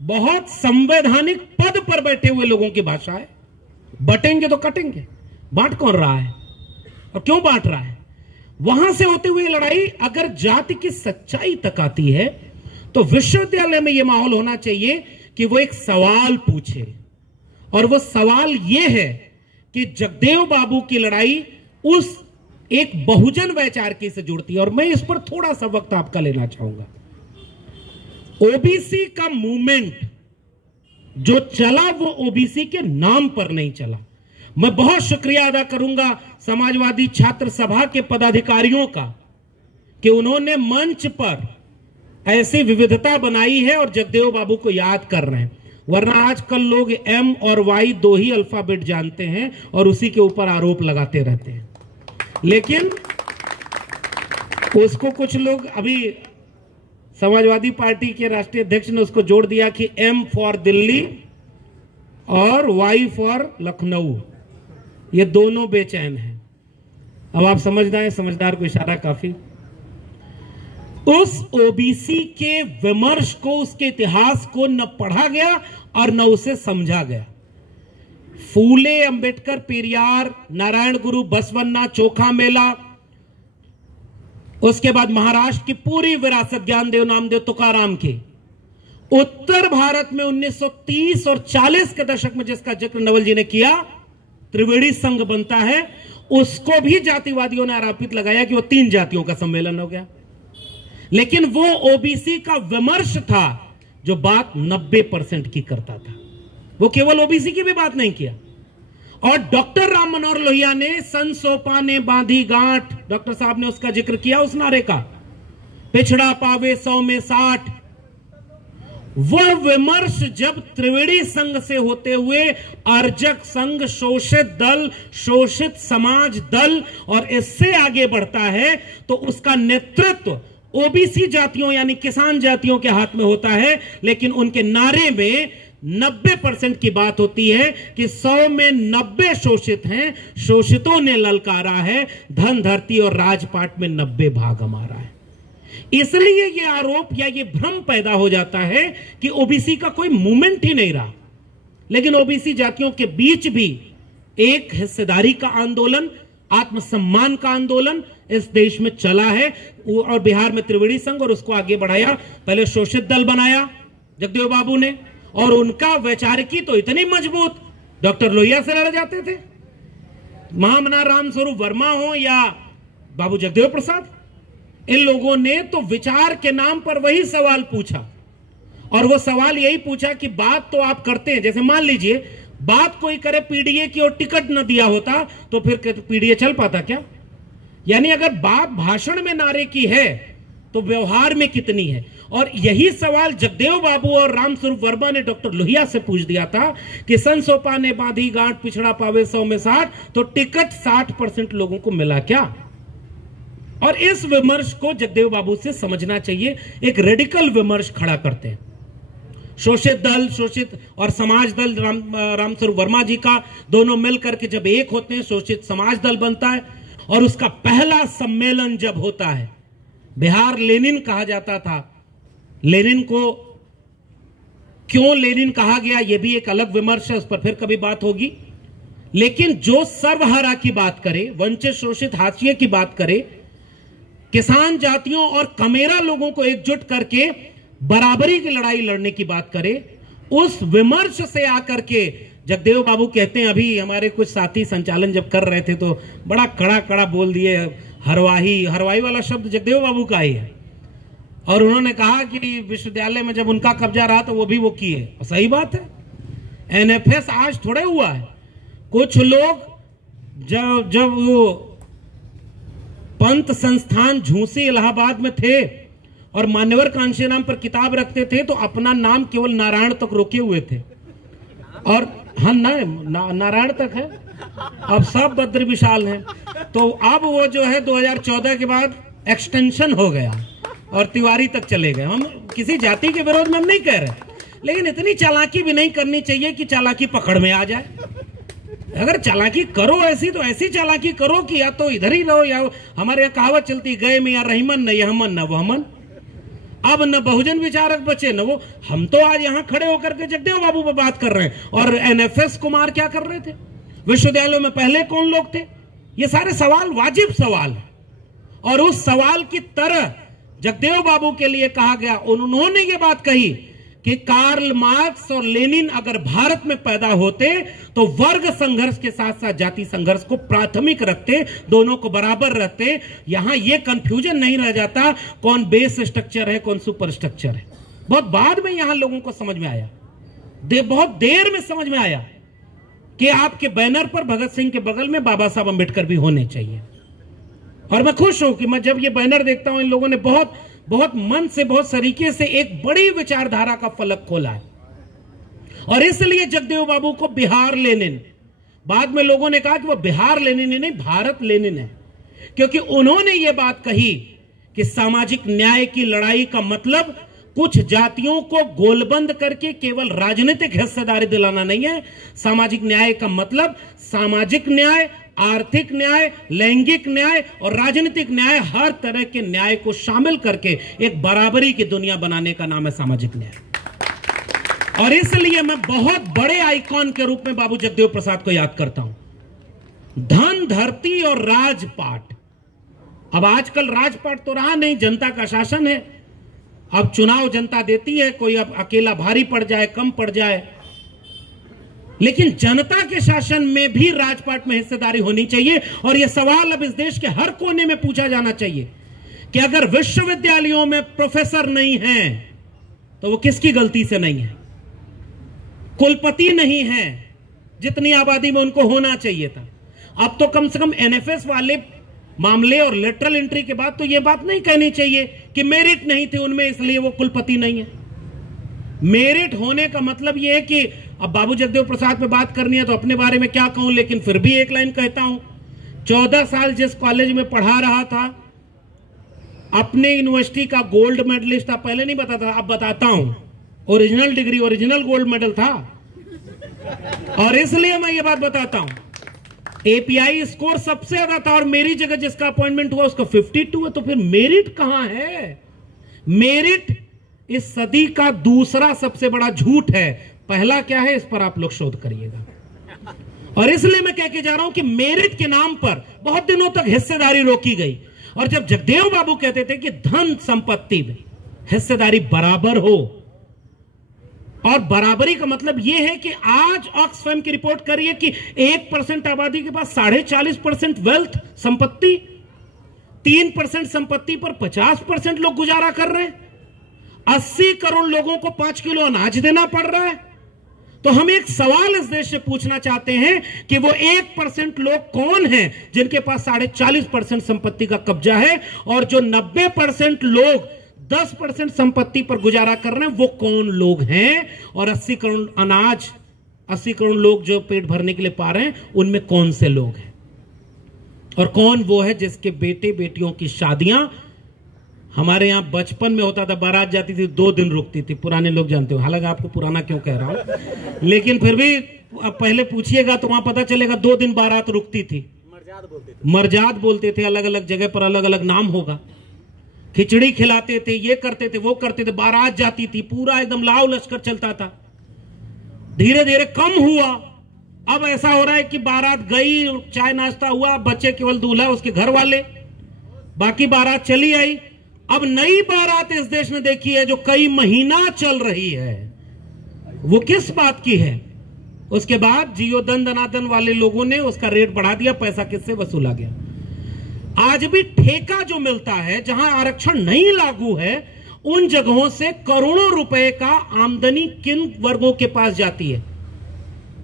बहुत संवैधानिक पद पर बैठे हुए लोगों की भाषा है। बटेंगे तो कटेंगे। बांट कौन रहा है और क्यों बांट रहा है? वहां से होते हुए लड़ाई अगर जाति की सच्चाई तक आती है तो विश्वविद्यालय में यह माहौल होना चाहिए कि वो एक सवाल पूछे, और वो सवाल ये है कि जगदेव बाबू की लड़ाई उस एक बहुजन वैचारिकी से जुड़ती है। और मैं इस पर थोड़ा सा वक्त आपका लेना चाहूंगा। ओबीसी का मूवमेंट जो चला वो ओबीसी के नाम पर नहीं चला। मैं बहुत शुक्रिया अदा करूंगा समाजवादी छात्र सभा के पदाधिकारियों का कि उन्होंने मंच पर ऐसी विविधता बनाई है और जगदेव बाबू को याद कर रहे हैं। वरना आजकल लोग एम और वाई दो ही अल्फाबेट जानते हैं और उसी के ऊपर आरोप लगाते रहते हैं। लेकिन उसको कुछ लोग, अभी समाजवादी पार्टी के राष्ट्रीय अध्यक्ष ने उसको जोड़ दिया कि एम फॉर दिल्ली और वाई फॉर लखनऊ, ये दोनों बेचैन हैं। अब आप समझदार हैं, समझदार को इशारा काफी। उस ओबीसी के विमर्श को, उसके इतिहास को न पढ़ा गया और न उसे समझा गया। फूले, अंबेडकर, पेरियार, नारायण गुरु, बसवन्ना, चोखा मेला, उसके बाद महाराष्ट्र की पूरी विरासत ज्ञानदेव, नामदेव, तुकाराम की, उत्तर भारत में 1930 और 40 के दशक में जिसका जिक्र नवल जी ने किया, त्रिवेणी संघ बनता है, उसको भी जातिवादियों ने आरोपित लगाया कि वो 3 जातियों का सम्मेलन हो गया। लेकिन वो ओबीसी का विमर्श था जो बात 90% की करता था। वो केवल ओबीसी की भी बात नहीं किया। और डॉक्टर राम मनोहर लोहिया ने सन सोपा ने बांधी गांठ, डॉक्टर साहब ने उसका जिक्र किया उस नारे का, पिछड़ा पावे 100 में 60। वो विमर्श जब त्रिवेणी संघ से होते हुए अर्जक संघ, शोषित दल, शोषित समाज दल और इससे आगे बढ़ता है तो उसका नेतृत्व ओबीसी जातियों यानी किसान जातियों के हाथ में होता है। लेकिन उनके नारे में 90% की बात होती है कि 100 में 90 शोषित हैं, शोषितों ने ललकारा है, धन, धरती और राजपाट में 90 भाग हमारा है। इसलिए यह आरोप या ये भ्रम पैदा हो जाता है कि ओबीसी का कोई मूवमेंट ही नहीं रहा। लेकिन ओबीसी जातियों के बीच भी एक हिस्सेदारी का आंदोलन, आत्मसम्मान का आंदोलन इस देश में चला है। और बिहार में त्रिवेणी संघ और उसको आगे बढ़ाया। पहले शोषित दल बनाया जगदेव बाबू ने, और उनका वैचारिकी तो इतनी मजबूत, डॉक्टर लोहिया से लड़ जाते थे। महामना राम स्वरूप वर्मा हो या बाबू जगदेव प्रसाद, इन लोगों ने तो विचार के नाम पर वही सवाल पूछा। और वो सवाल यही पूछा कि बात तो आप करते हैं, जैसे मान लीजिए बात कोई करे पीडीए की और टिकट न दिया होता तो फिर पीडीए चल पाता क्या? यानी अगर बात भाषण में नारे की है तो व्यवहार में कितनी है? और यही सवाल जगदेव बाबू और रामस्वरूप वर्मा ने डॉक्टर लोहिया से पूछ दिया था कि सन सोपा ने बांधी गांठ, पिछड़ा पावे 100 में 60, तो टिकट 60% लोगों को मिला क्या? और इस विमर्श को जगदेव बाबू से समझना चाहिए। एक रेडिकल विमर्श खड़ा करते हैं। शोषित दल, शोषित और समाज दल, रामस्वरूप वर्मा जी का, दोनों मिलकर के जब एक होते हैं शोषित समाज दल बनता है। और उसका पहला सम्मेलन जब होता है, बिहार लेनिन कहा जाता था। लेनिन को क्यों लेनिन कहा गया, यह भी एक अलग विमर्श है, उस पर फिर कभी बात होगी। लेकिन जो सर्वहारा की बात करे, वंचित शोषित हाशिए की बात करे, किसान जातियों और कमेरा लोगों को एकजुट करके बराबरी की लड़ाई लड़ने की बात करे, उस विमर्श से आकर के जगदेव बाबू कहते हैं, अभी हमारे कुछ साथी संचालन जब कर रहे थे तो बड़ा कड़ा कड़ा बोल दिए, हरवाही वाला शब्द जगदेव बाबू का ही है। और उन्होंने कहा कि विश्वविद्यालय में जब उनका कब्जा रहा तो वो भी वो किए। सही बात है, एनएफएस आज थोड़े हुआ है। कुछ लोग जब वो पंत संस्थान झूसी इलाहाबाद में थे और मान्यवर कांशीराम पर किताब रखते थे तो अपना नाम केवल नारायण तक रोके हुए थे। और हाँ नारायण तक है, अब सब बद्र विशाल हैं। तो अब वो जो है 2014 के बाद एक्सटेंशन हो गया और तिवारी तक चले गए। हम किसी जाति के विरोध में हम नहीं कह रहे, लेकिन इतनी चालाकी भी नहीं करनी चाहिए कि चालाकी पकड़ में आ जाए। अगर चालाकी करो ऐसी तो ऐसी चालाकी करो कि या तो इधर ही रहो, या हमारे यहाँ कहावत चलती, गए में या रहीमन न यहमन न वहमन। अब न बहुजन विचारक बचे न वो। हम तो आज यहाँ खड़े होकर के जगदेव बाबू पर बात कर रहे हैं, और एनएफएस कुमार क्या कर रहे थे, विश्वविद्यालयों में पहले कौन लोग थे। ये सारे सवाल वाजिब सवाल है, और उस सवाल की तरह जगदेव बाबू के लिए कहा गया। उन्होंने ये बात कही कि कार्ल मार्क्स और लेनिन अगर भारत में पैदा होते तो वर्ग संघर्ष के साथ साथ जाति संघर्ष को प्राथमिक रखते, दोनों को बराबर रखते। यहां यह कंफ्यूजन नहीं रह जाता कौन बेस स्ट्रक्चर है कौन सुपर स्ट्रक्चर है। बहुत बाद में यहां लोगों को समझ में आया, बहुत देर में समझ में आया कि आपके बैनर पर भगत सिंह के बगल में बाबा साहब अंबेडकर भी होने चाहिए। और मैं खुश हूं कि मैं जब ये बैनर देखता हूं, इन लोगों ने बहुत बहुत मन से, बहुत सरीके से एक बड़ी विचारधारा का फलक खोला है। और इसलिए जगदेव बाबू को बिहार लेनिन, बाद में लोगों ने कहा कि वो बिहार लेनिन नहीं भारत लेनिन है, क्योंकि उन्होंने ये बात कही कि सामाजिक न्याय की लड़ाई का मतलब कुछ जातियों को गोलबंद करके केवल राजनीतिक हिस्सेदारी दिलाना नहीं है। सामाजिक न्याय का मतलब सामाजिक न्याय, आर्थिक न्याय, लैंगिक न्याय और राजनीतिक न्याय, हर तरह के न्याय को शामिल करके एक बराबरी की दुनिया बनाने का नाम है सामाजिक न्याय। और इसलिए मैं बहुत बड़े आइकॉन के रूप में बाबू जगदेव प्रसाद को याद करता हूं। धन, धरती और राजपाट। अब आजकल राजपाट तो रहा नहीं, जनता का शासन है। अब चुनाव जनता देती है, कोई अब अकेला भारी पड़ जाए, कम पड़ जाए, लेकिन जनता के शासन में भी राजपाट में हिस्सेदारी होनी चाहिए। और यह सवाल अब इस देश के हर कोने में पूछा जाना चाहिए कि अगर विश्वविद्यालयों में प्रोफेसर नहीं है तो वो किसकी गलती से नहीं है। कुलपति नहीं है जितनी आबादी में उनको होना चाहिए था। अब तो कम से कम एनएफएस वाले मामले और लेटरल एंट्री के बाद तो यह बात नहीं कहनी चाहिए कि मेरिट नहीं थे उनमें इसलिए वो कुलपति नहीं है। मेरिट होने का मतलब यह है कि अब बाबू जगदेव प्रसाद पे बात करनी है तो अपने बारे में क्या कहूं, लेकिन फिर भी एक लाइन कहता हूं। 14 साल जिस कॉलेज में पढ़ा रहा था, अपने यूनिवर्सिटी का गोल्ड मेडलिस्ट था। पहले नहीं बताता, अब बताता हूं। Original degree, original gold medal था। और इसलिए मैं ये बात बताता हूं, एपीआई स्कोर सबसे ज्यादा था और मेरी जगह जिसका अपॉइंटमेंट हुआ उसका 52 है। तो फिर मेरिट कहां है? मेरिट इस सदी का दूसरा सबसे बड़ा झूठ है। पहला क्या है, इस पर आप लोग शोध करिएगा। और इसलिए मैं कह के जा रहा हूं कि मेरिट के नाम पर बहुत दिनों तक हिस्सेदारी रोकी गई। और जब जगदेव बाबू कहते थे कि धन संपत्ति में हिस्सेदारी बराबर हो, और बराबरी का मतलब यह है कि आज ऑक्सफैम की रिपोर्ट करिए कि 1% आबादी के पास 40.5% वेल्थ संपत्ति, 3% संपत्ति पर 50% लोग गुजारा कर रहे हैं। 80 करोड़ लोगों को 5 किलो अनाज देना पड़ रहा है। तो हम एक सवाल इस देश से पूछना चाहते हैं कि वो 1% लोग कौन हैं जिनके पास 40.5% संपत्ति का कब्जा है, और जो 90% लोग 10% संपत्ति पर गुजारा कर रहे हैं वो कौन लोग हैं? और 80 करोड़ अनाज, 80 करोड़ लोग जो पेट भरने के लिए पा रहे हैं, उनमें कौन से लोग हैं? और कौन वो है जिसके बेटे बेटियों की शादियां, हमारे यहां बचपन में होता था, बारात जाती थी 2 दिन रुकती थी। पुराने लोग जानते हो, हालांकि आपको पुराना क्यों कह रहा हूं, लेकिन फिर भी अब पहले पूछिएगा तो वहां पता चलेगा 2 दिन बारात रुकती थी। मरजाद बोलते थे, अलग अलग जगह पर अलग अलग नाम होगा। खिचड़ी खिलाते थे, ये करते थे, वो करते थे, बारात जाती थी, पूरा एकदम लाव लश्कर चलता था। धीरे धीरे कम हुआ, अब ऐसा हो रहा है कि बारात गई, चाय नाश्ता हुआ, बच्चे केवल दूल्हा उसके घर वाले, बाकी बारात चली आई। अब नई बारात इस देश ने देखी है जो कई महीना चल रही है, वो किस बात की है? उसके बाद जियो दन दनादन वाले लोगों ने उसका रेट बढ़ा दिया, पैसा किससे वसूला गया। आज भी ठेका जो मिलता है, जहां आरक्षण नहीं लागू है, उन जगहों से करोड़ों रुपए का आमदनी किन वर्गों के पास जाती है?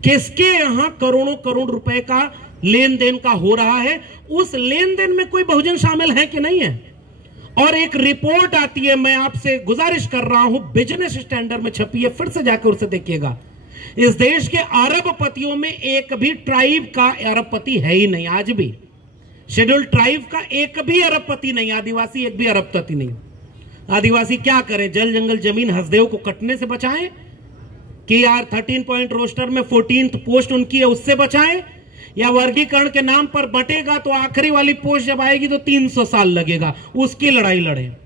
किसके यहां करोड़ों करोड़ रुपए का लेन देन का हो रहा है? उस लेन देन में कोई बहुजन शामिल है कि नहीं है? और एक रिपोर्ट आती है, मैं आपसे गुजारिश कर रहा हूं, बिजनेस स्टैंडर्ड में छपी है, फिर से जाकर उसे देखिएगा। इस देश के अरबपतियों में एक भी ट्राइब का अरबपति है ही नहीं। आज भी शेड्यूल्ड ट्राइब का एक भी अरबपति नहीं, आदिवासी एक भी अरबपति नहीं। आदिवासी क्या करें? जल जंगल जमीन हसदेव को कटने से बचाएं कि यार 13 पॉइंट रोस्टर में 14th पोस्ट उनकी है, उससे बचाएं, या वर्गीकरण के नाम पर बटेगा तो आखिरी वाली पोस्ट जब आएगी तो 300 साल लगेगा, उसकी लड़ाई लड़ें।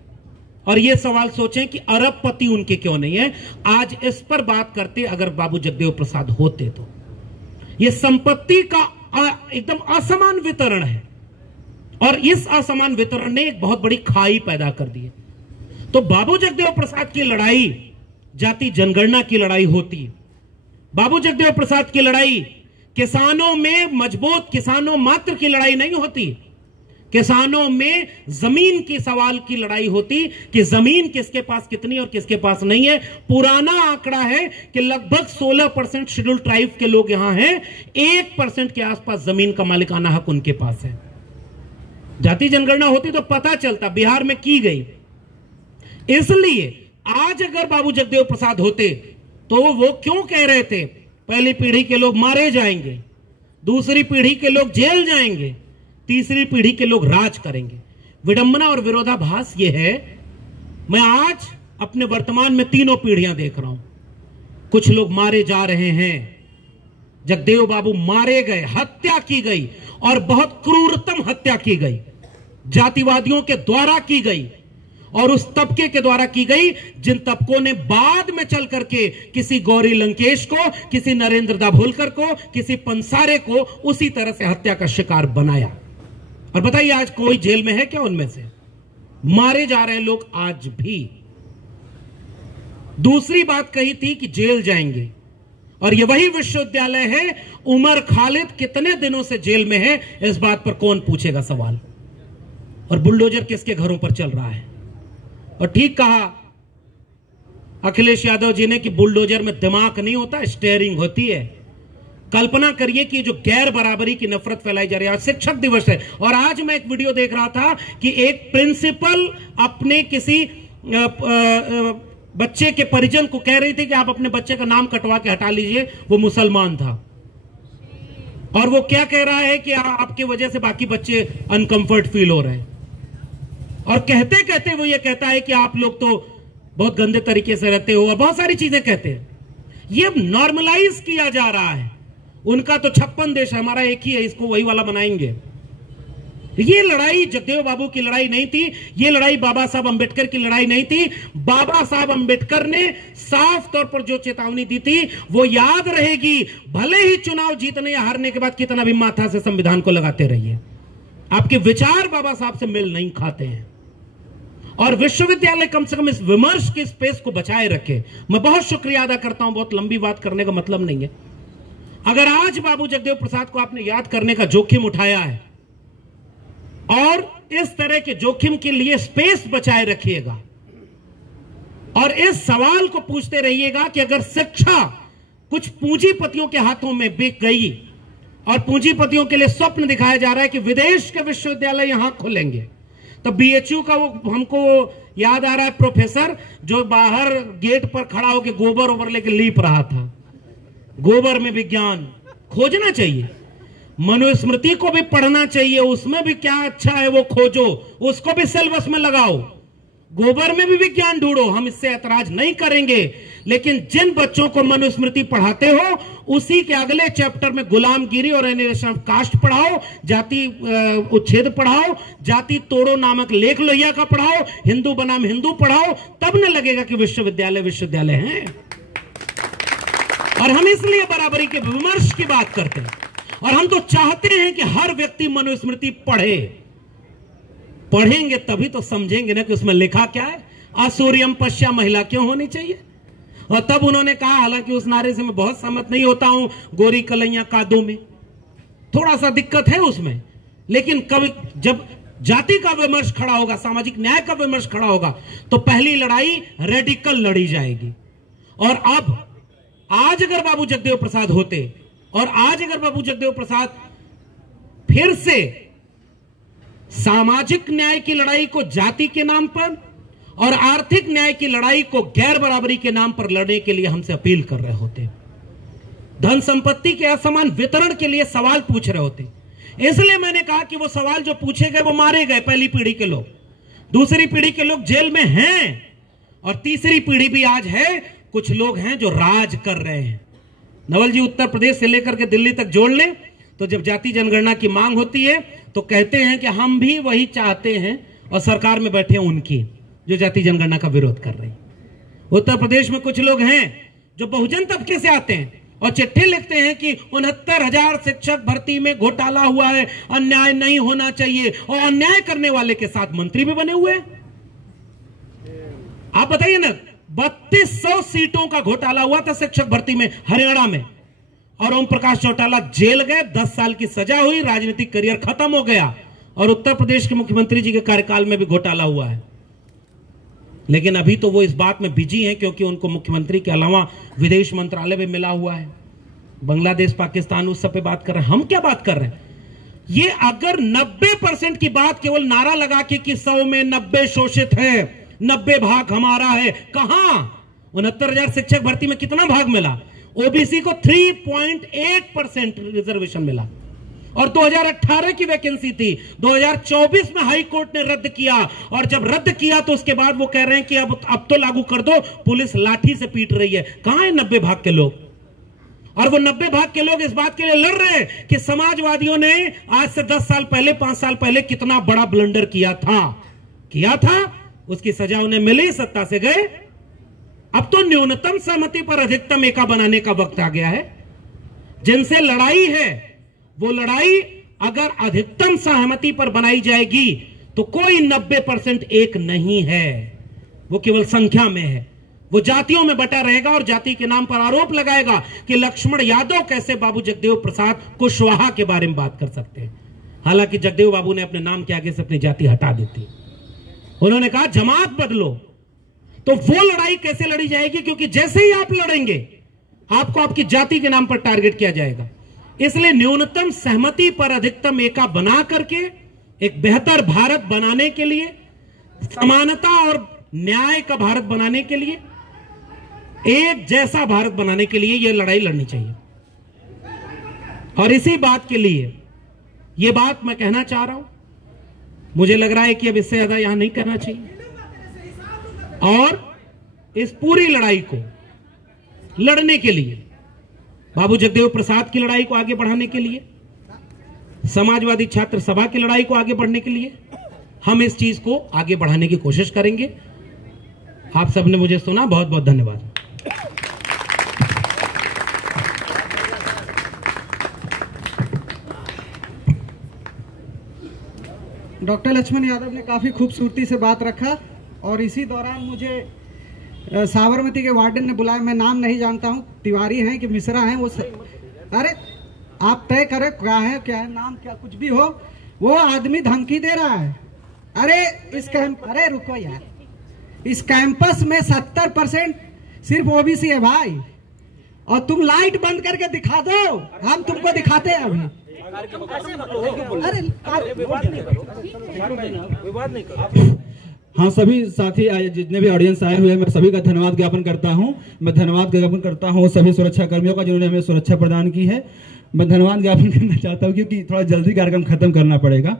और ये सवाल सोचें कि अरबपति उनके क्यों नहीं है। आज इस पर बात करते अगर बाबू जगदेव प्रसाद होते तो। ये संपत्ति का एकदम असमान वितरण है, और इस असमान वितरण ने एक बहुत बड़ी खाई पैदा कर दी है। तो बाबू जगदेव प्रसाद की लड़ाई जाति जनगणना की लड़ाई होती। बाबू जगदेव प्रसाद की लड़ाई किसानों में मजबूत किसानों मात्र की लड़ाई नहीं होती, किसानों में जमीन की सवाल की लड़ाई होती कि जमीन किसके पास कितनी और किसके पास नहीं है। पुराना आंकड़ा है कि लगभग 16% शेड्यूल्ड ट्राइब के लोग यहां हैं, 1% के आसपास जमीन का मालिकाना हक उनके पास है। जाति जनगणना होती तो पता चलता, बिहार में की गई। इसलिए आज अगर बाबू जगदेव प्रसाद होते तो वो क्यों कह रहे थे पहली पीढ़ी के लोग मारे जाएंगे, दूसरी पीढ़ी के लोग जेल जाएंगे, तीसरी पीढ़ी के लोग राज करेंगे? विडंबना और विरोधाभास ये है। मैं आज अपने वर्तमान में तीनों पीढ़ियां देख रहा हूं। कुछ लोग मारे जा रहे हैं, जगदेव बाबू मारे गए, हत्या की गई, और बहुत क्रूरतम हत्या की गई, जातिवादियों के द्वारा की गई, और उस तबके के द्वारा की गई जिन तबकों ने बाद में चल करके किसी गौरी लंकेश को, किसी नरेंद्र दाभोलकर को, किसी पंसारे को उसी तरह से हत्या का शिकार बनाया। और बताइए आज कोई जेल में है क्या? उनमें से मारे जा रहे हैं लोग आज भी। दूसरी बात कही थी कि जेल जाएंगे, और ये वही विश्वविद्यालय है। उमर खालिद कितने दिनों से जेल में है, इस बात पर कौन पूछेगा सवाल? और बुलडोजर किसके घरों पर चल रहा है? और ठीक कहा अखिलेश यादव जी ने कि बुलडोजर में दिमाग नहीं होता, स्टीयरिंग होती है। कल्पना करिए कि जो गैर बराबरी की नफरत फैलाई जा रही है। आज शिक्षक दिवस है, और आज मैं एक वीडियो देख रहा था कि एक प्रिंसिपल अपने किसी बच्चे के परिजन को कह रही थी कि आप अपने बच्चे का नाम कटवा के हटा लीजिए, वो मुसलमान था। और वो क्या कह रहा है कि आपकी वजह से बाकी बच्चे अनकंफर्ट फील हो रहे हैं। और कहते कहते वो ये कहता है कि आप लोग तो बहुत गंदे तरीके से रहते हो, और बहुत सारी चीजें कहते हैं। ये नॉर्मलाइज किया जा रहा है। उनका तो 56 देश है, हमारा एक ही है, इसको वही वाला बनाएंगे। ये लड़ाई जगदेव बाबू की लड़ाई नहीं थी, ये लड़ाई बाबा साहब अंबेडकर की लड़ाई नहीं थी। बाबा साहब अंबेडकर ने साफ तौर पर जो चेतावनी दी थी वो याद रहेगी, भले ही चुनाव जीतने या हारने के बाद कितना भी माथा से संविधान को लगाते रहिए, आपके विचार बाबा साहब से मेल नहीं खाते हैं। और विश्वविद्यालय कम से कम इस विमर्श की स्पेस को बचाए रखे। मैं बहुत शुक्रिया अदा करता हूं, बहुत लंबी बात करने का मतलब नहीं है। अगर आज बाबू जगदेव प्रसाद को आपने याद करने का जोखिम उठाया है, और इस तरह के जोखिम के लिए स्पेस बचाए रखिएगा, और इस सवाल को पूछते रहिएगा कि अगर शिक्षा कुछ पूंजीपतियों के हाथों में बिक गई, और पूंजीपतियों के लिए स्वप्न दिखाया जा रहा है कि विदेश के विश्वविद्यालय यहां खुलेंगे, तो बीएचयू का वो हमको याद आ रहा है प्रोफेसर जो बाहर गेट पर खड़ा होकर गोबर ओबर लेके लीप रहा था। गोबर में विज्ञान खोजना चाहिए, मनुस्मृति को भी पढ़ना चाहिए, उसमें भी क्या अच्छा है वो खोजो, उसको भी सिलेबस में लगाओ। गोबर में भी विज्ञान ढूंढो, हम इससे ऐतराज नहीं करेंगे। लेकिन जिन बच्चों को मनुस्मृति पढ़ाते हो उसी के अगले चैप्टर में गुलामगिरी और एनिमेशन ऑफ कास्ट पढ़ाओ, जाति उच्छेद पढ़ाओ, जाति तोड़ो नामक लेख लोहिया का पढ़ाओ, हिंदू बनाम हिंदू पढ़ाओ, तब न लगेगा कि विश्वविद्यालय विश्वविद्यालय हैं। और हम इसलिए बराबरी के विमर्श की बात करते हैं, और हम तो चाहते हैं कि हर व्यक्ति मनुस्मृति पढ़े। पढ़ेंगे तभी तो समझेंगे ना कि उसमें लिखा क्या है। असूर्यम पश्या महिला क्यों होनी चाहिए। और तब उन्होंने कहा, हालांकि उस नारे से मैं बहुत सहमत नहीं होता हूं, गोरी कलैया कादों में थोड़ा सा दिक्कत है उसमें, लेकिन कभी जब जाति का विमर्श खड़ा होगा, सामाजिक न्याय का विमर्श खड़ा होगा, तो पहली लड़ाई रेडिकल लड़ी जाएगी। और अब आज अगर बाबू जगदेव प्रसाद होते, और आज अगर बाबू जगदेव प्रसाद फिर से सामाजिक न्याय की लड़ाई को जाति के नाम पर और आर्थिक न्याय की लड़ाई को गैर बराबरी के नाम पर लड़ने के लिए हमसे अपील कर रहे होते, धन संपत्ति के असमान वितरण के लिए सवाल पूछ रहे होते, इसलिए मैंने कहा कि वो सवाल जो पूछे गए वो मारे गए। पहली पीढ़ी के लोग, दूसरी पीढ़ी के लोग जेल में हैं, और तीसरी पीढ़ी भी आज है। कुछ लोग हैं जो राज कर रहे हैं। नवल जी उत्तर प्रदेश से लेकर के दिल्ली तक जोड़ लें तो जब जाति जनगणना की मांग होती है तो कहते हैं कि हम भी वही चाहते हैं, और सरकार में बैठे हैं उनकी जो जाति जनगणना का विरोध कर रहे हैं। उत्तर प्रदेश में कुछ लोग हैं जो बहुजन तबके से आते हैं और चिट्ठी लिखते हैं कि 69,000 शिक्षक भर्ती में घोटाला हुआ है, अन्याय नहीं होना चाहिए, और अन्याय करने वाले के साथ मंत्री भी बने हुए हैं। आप बताइए ना, 3200 सीटों का घोटाला हुआ था शिक्षक भर्ती में हरियाणा में, और ओम प्रकाश चौटाला जेल गए, 10 साल की सजा हुई, राजनीतिक करियर खत्म हो गया। और उत्तर प्रदेश के मुख्यमंत्री जी के कार्यकाल में भी घोटाला हुआ है, लेकिन अभी तो वो इस बात में बिजी हैं क्योंकि उनको मुख्यमंत्री के अलावा विदेश मंत्रालय भी मिला हुआ है। बांग्लादेश, पाकिस्तान, उस सब पे बात कर रहे हैं। हम क्या बात कर रहे हैं? ये अगर 90% की बात केवल नारा लगा के कि 100 में 90 शोषित है, 90 भाग हमारा है, कहां 69,000 शिक्षक भर्ती में कितना भाग मिला? ओबीसी को 3.8% रिजर्वेशन मिला, और 2018 की वैकेंसी थी, 2024 में हाई कोर्ट ने रद्द किया, और जब रद्द किया तो उसके बाद वो कह रहे हैं कि अब तो लागू कर दो, पुलिस लाठी से पीट रही है। कहां है 90 भाग के लोग? और वो 90 भाग के लोग इस बात के लिए लड़ रहे हैं कि समाजवादियों ने आज से 10 साल पहले, 5 साल पहले कितना बड़ा ब्लंडर किया था, उसकी सजा उन्हें मिली, सत्ता से गए। अब तो न्यूनतम सहमति पर अधिकतम एका बनाने का वक्त आ गया है। जिनसे लड़ाई है वो लड़ाई अगर अधिकतम सहमति पर बनाई जाएगी तो कोई 90% एक नहीं है, वो केवल संख्या में है। वो जातियों में बटा रहेगा और जाति के नाम पर आरोप लगाएगा कि लक्ष्मण यादव कैसे बाबू जगदेव प्रसाद कुशवाहा के बारे में बात कर सकते हैं। हालांकि जगदेव बाबू ने अपने नाम के आगे से अपनी जाति हटा दी थी। उन्होंने कहा जमात बदलो। तो वो लड़ाई कैसे लड़ी जाएगी? क्योंकि जैसे ही आप लड़ेंगे आपको आपकी जाति के नाम पर टारगेट किया जाएगा। इसलिए न्यूनतम सहमति पर अधिकतम एका बना करके एक बेहतर भारत बनाने के लिए, समानता और न्याय का भारत बनाने के लिए, एक जैसा भारत बनाने के लिए यह लड़ाई लड़नी चाहिए। और इसी बात के लिए यह बात मैं कहना चाह रहा हूं। मुझे लग रहा है कि अब इससे ज्यादा यहां नहीं करना चाहिए, और इस पूरी लड़ाई को लड़ने के लिए, बाबू जगदेव प्रसाद की लड़ाई को आगे बढ़ाने के लिए, समाजवादी छात्र सभा की लड़ाई को आगे बढ़ने के लिए हम इस चीज को आगे बढ़ाने की कोशिश करेंगे। आप सबने मुझे सुना, बहुत बहुत धन्यवाद। डॉक्टर लक्ष्मण यादव ने काफ़ी खूबसूरती से बात रखा, और इसी दौरान मुझे साबरमती के वार्डन ने बुलाया। मैं नाम नहीं जानता हूँ, तिवारी हैं कि मिश्रा हैं, अरे आप तय करें क्या है नाम, क्या कुछ भी हो। वो आदमी धमकी दे रहा है, अरे रुको यार, इस कैंपस में 70% सिर्फ ओबीसी है भाई, और तुम लाइट बंद करके दिखा दो, हम तुमको दिखाते हैं अभी। हाँ, सभी साथी जितने भी ऑडियंस आए हुए हैं, मैं सभी का धन्यवाद ज्ञापन करता हूं। मैं धन्यवाद ज्ञापन करता हूं सभी सुरक्षा कर्मियों का जिन्होंने हमें सुरक्षा प्रदान की है। मैं धन्यवाद ज्ञापन करना चाहता हूं क्योंकि थोड़ा जल्दी कार्यक्रम खत्म करना पड़ेगा।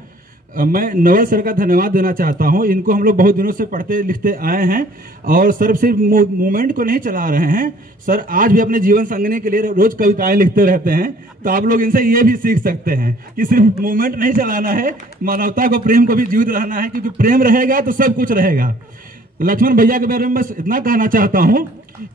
मैं नवल सर का धन्यवाद देना चाहता हूं। इनको हम लोग बहुत दिनों से पढ़ते लिखते आए हैं और सर सिर्फ मूवमेंट को नहीं चला रहे हैं, सर आज भी अपने जीवन संगनी के लिए रोज कविताएं लिखते रहते हैं। तो आप लोग इनसे ये भी सीख सकते हैं कि सिर्फ मूवमेंट नहीं चलाना है, मानवता को, प्रेम को भी जीवित रहना है, क्योंकि प्रेम रहेगा तो सब कुछ रहेगा। लक्ष्मण भैया के बारे में बस इतना कहना चाहता हूं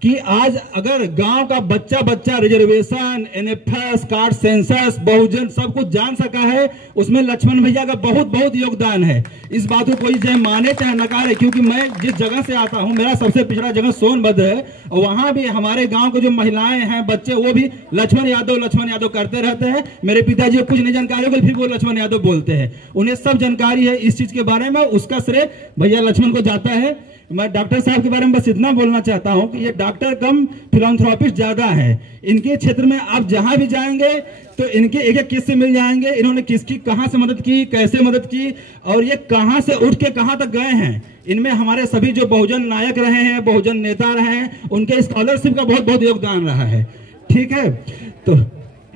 कि आज अगर गांव का बच्चा बच्चा रिजर्वेशन, एनएफएस, कार्ड, सेंसस, बहुजन सब कुछ जान सका है, उसमें लक्ष्मण भैया का बहुत बहुत योगदान है। इस बात को कोई चाहे माने चाहे नकारे, क्योंकि मैं जिस जगह से आता हूं, मेरा सबसे पिछड़ा जगह सोनभद्र है, और वहां भी हमारे गांव के जो महिलाएं हैं, बच्चे, वो भी लक्ष्मण यादव करते रहते हैं। मेरे पिताजी को कुछ नहीं जानकारी होगी, फिर वो लक्ष्मण यादव बोलते हैं, उन्हें सब जानकारी है इस चीज के बारे में। उसका श्रेय भैया लक्ष्मण को जाता है। मैं डॉक्टर साहब के बारे में बस इतना बोलना चाहता हूं कि ये डॉक्टर कम फिलैंथ्रोपिस्ट ज्यादा है। इनके क्षेत्र में आप जहां भी जाएंगे तो इनके एक एक किस्से मिल जाएंगे, इन्होंने किसकी कहां से मदद की, कैसे मदद की, और ये कहां से उठ के कहां तक गए हैं। इनमें हमारे सभी जो बहुजन नायक रहे हैं, बहुजन नेता रहे हैं, उनके स्कॉलरशिप का बहुत बहुत योगदान रहा है। ठीक है, तो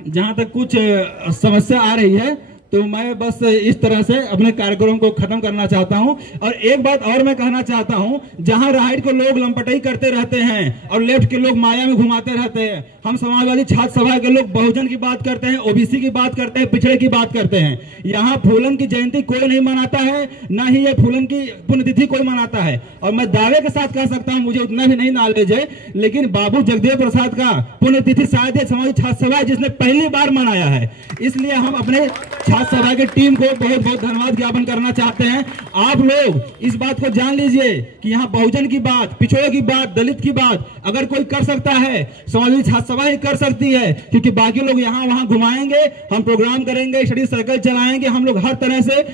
जहां तक कुछ समस्या आ रही है तो मैं बस इस तरह से अपने कार्यक्रम को खत्म करना चाहता हूं। और एक बात और मैं कहना चाहता हूं, जहां राइट को लोग लंपटाई करते रहते हैं और लेफ्ट के लोग माया में घुमाते रहते हैं, हम समाजवादी छात्र सभा के लोग बहुजन की बात करते हैं, ओबीसी की बात करते हैं, पिछड़े की बात करते हैं। यहाँ फूलन की जयंती कोई नहीं मनाता है, ना ही ये फूलन की पुण्यतिथि कोई मनाता है। और मैं दावे के साथ कह सकता हूँ, मुझे उतना भी नहीं नॉलेज है, लेकिन बाबू जगदेव प्रसाद का पुण्यतिथि शायद समाजवादी छात्र सभा है जिसने पहली बार मनाया है। इसलिए हम अपने सभा की टीम को बहुत बहुत धन्यवाद ज्ञापन करना चाहते हैं। आप लोग इस बात को जान लीजिए कि यहाँ बहुजन की बात, पिछड़ों की बात, दलित की बात अगर कोई कर सकता है, समाजवादी छात्र सभा ही कर सकती है, क्योंकि बाकी लोग यहाँ वहां घुमाएंगे, हम प्रोग्राम करेंगे, स्टडी सर्कल चलाएंगे, हम लोग हर तरह से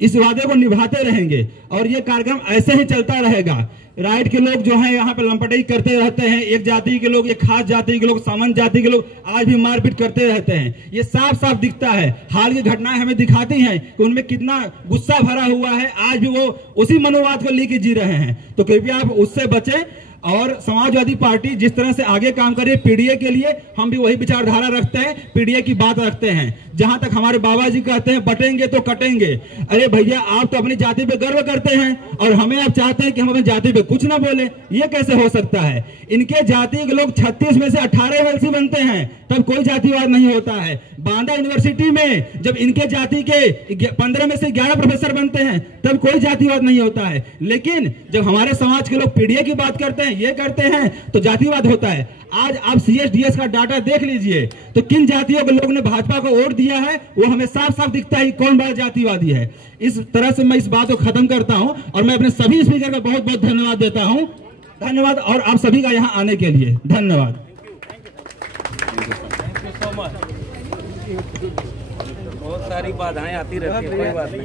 इस वादे को निभाते रहेंगे और ये कार्यक्रम ऐसे ही चलता रहेगा। राइट के लोग जो है यहाँ पे लंपटाई करते रहते हैं, एक जाति के लोग, एक खास जाति के लोग, सामान्य जाति के लोग आज भी मारपीट करते रहते हैं। ये साफ साफ दिखता है। हाल की घटनाएं हमें दिखाती हैं कि उनमें कितना गुस्सा भरा हुआ है, आज भी वो उसी मनोवाद को लेके जी रहे हैं। तो कृपया आप उससे बचें। और समाजवादी पार्टी जिस तरह से आगे काम कर रही है पीडीए के लिए, हम भी वही विचारधारा रखते हैं, पीडीए की बात रखते हैं। जहां तक हमारे बाबा जी कहते हैं बटेंगे तो कटेंगे, अरे भैया आप तो अपनी जाति पे गर्व करते हैं और हमें आप चाहते हैं कि हम अपनी जाति पे कुछ ना बोले, ये कैसे हो सकता है? इनके जाति के लोग 36 में से 18 एमएलसी बनते हैं, तब कोई जातिवाद नहीं होता है। बांदा यूनिवर्सिटी में जब इनके जाति के 15 में से 11 प्रोफेसर बनते हैं, तब कोई जातिवाद नहीं होता है। लेकिन जब हमारे समाज के लोग पीडीए की बात करते हैं, ये करते हैं, तो जातिवाद होता है। आज आप सीएसडीएस का डाटा देख लीजिए तो किन जातियों के लोग ने भाजपा को वोट दिया है, वो हमें साफ साफ दिखता है कौन बड़ा जातिवादी है। इस तरह से मैं इस बात को खत्म करता हूं और मैं अपने सभी स्पीकर का बहुत बहुत धन्यवाद देता हूं। धन्यवाद और आप सभी का यहां आने के लिए धन्यवाद। बहुत सारी बाधाएं आती रहती है, कोई बात नहीं।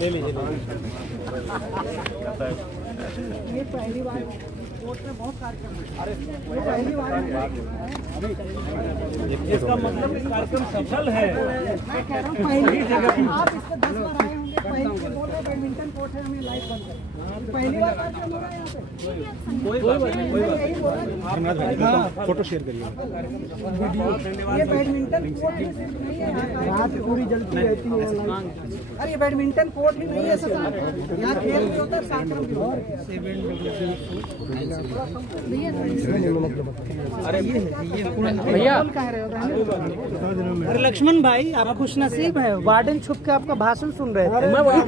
ले लीजिए। ये पहली बार कोर्ट में बहुत कार्यक्रम है। अरे ये पहली बार इसका मतलब कार्यक्रम सफल है। मैं कह रहा हूँ पहली आप इस पर 10 बार आए होंगे, पहली बोल रहे बैडमिंटन कोर्ट है, हमें लाइव बंद कर, पहली बार कार्यक्रम हो रहा है यहाँ पे। कोई बात नहीं, फोटो शेयर करिए। ये बैडमिंटन कोर्ट नहीं है, रात पूरी जलती रहती है। अरे ये बैडमिंटन कोर्ट ही नहीं है सर, यहाँ खेल भी होता है, कार्यक्रम भी होता है। भैया अरे लक्ष्मण भाई आप खुश नसीब है, वार्डन छुप के आपका भाषण सुन रहे थे। मैं वही